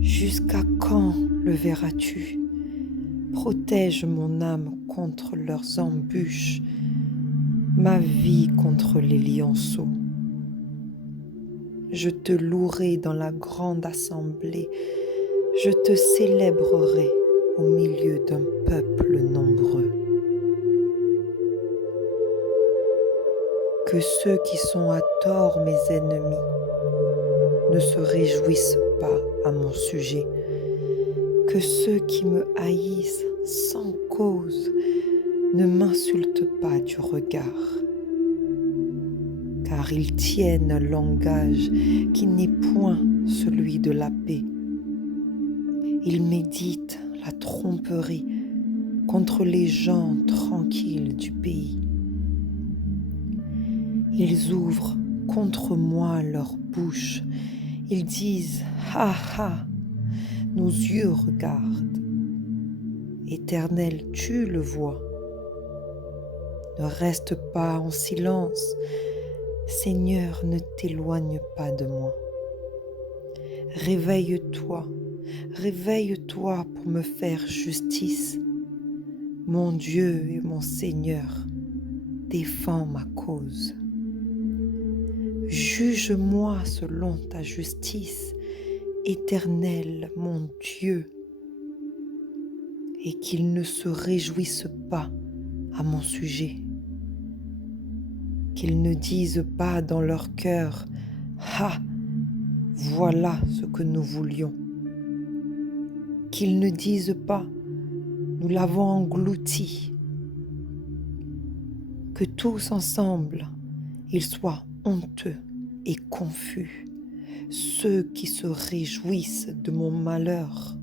jusqu'à quand le verras-tu? Protège mon âme contre leurs embûches, ma vie contre les lionceaux. Je te louerai dans la grande assemblée, je te célébrerai au milieu d'un peuple nombreux. Que ceux qui sont à tort mes ennemis ne se réjouissent pas à mon sujet, que ceux qui me haïssent sans cause ne m'insultent pas du regard, car ils tiennent un langage qui n'est point celui de la paix. Ils méditent la tromperie contre les gens tranquilles du pays. Ils ouvrent contre moi leur bouche, ils disent « Ha ha !» Nos yeux regardent. Éternel, tu le vois. Ne reste pas en silence. Seigneur, ne t'éloigne pas de moi. Réveille-toi, réveille-toi pour me faire justice. Mon Dieu et mon Seigneur, défends ma cause. Juge-moi selon ta justice, Éternel, mon Dieu, et qu'ils ne se réjouissent pas à mon sujet, qu'ils ne disent pas dans leur cœur « Ah, voilà ce que nous voulions », qu'ils ne disent pas « Nous l'avons englouti », que tous ensemble, ils soient honteux et confus, ceux qui se réjouissent de mon malheur,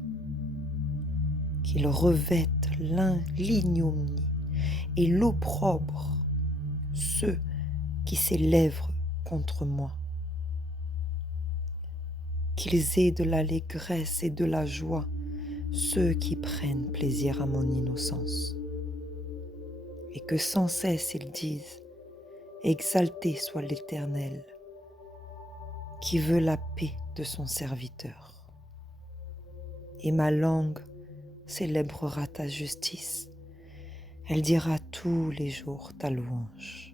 qu'ils revêtent l'ignominie et l'opprobre, ceux qui s'élèvent contre moi, qu'ils aient de l'allégresse et de la joie, ceux qui prennent plaisir à mon innocence, et que sans cesse ils disent « Exalté soit l'Éternel, qui veut la paix de son serviteur. » Et ma langue célébrera ta justice, elle dira tous les jours ta louange.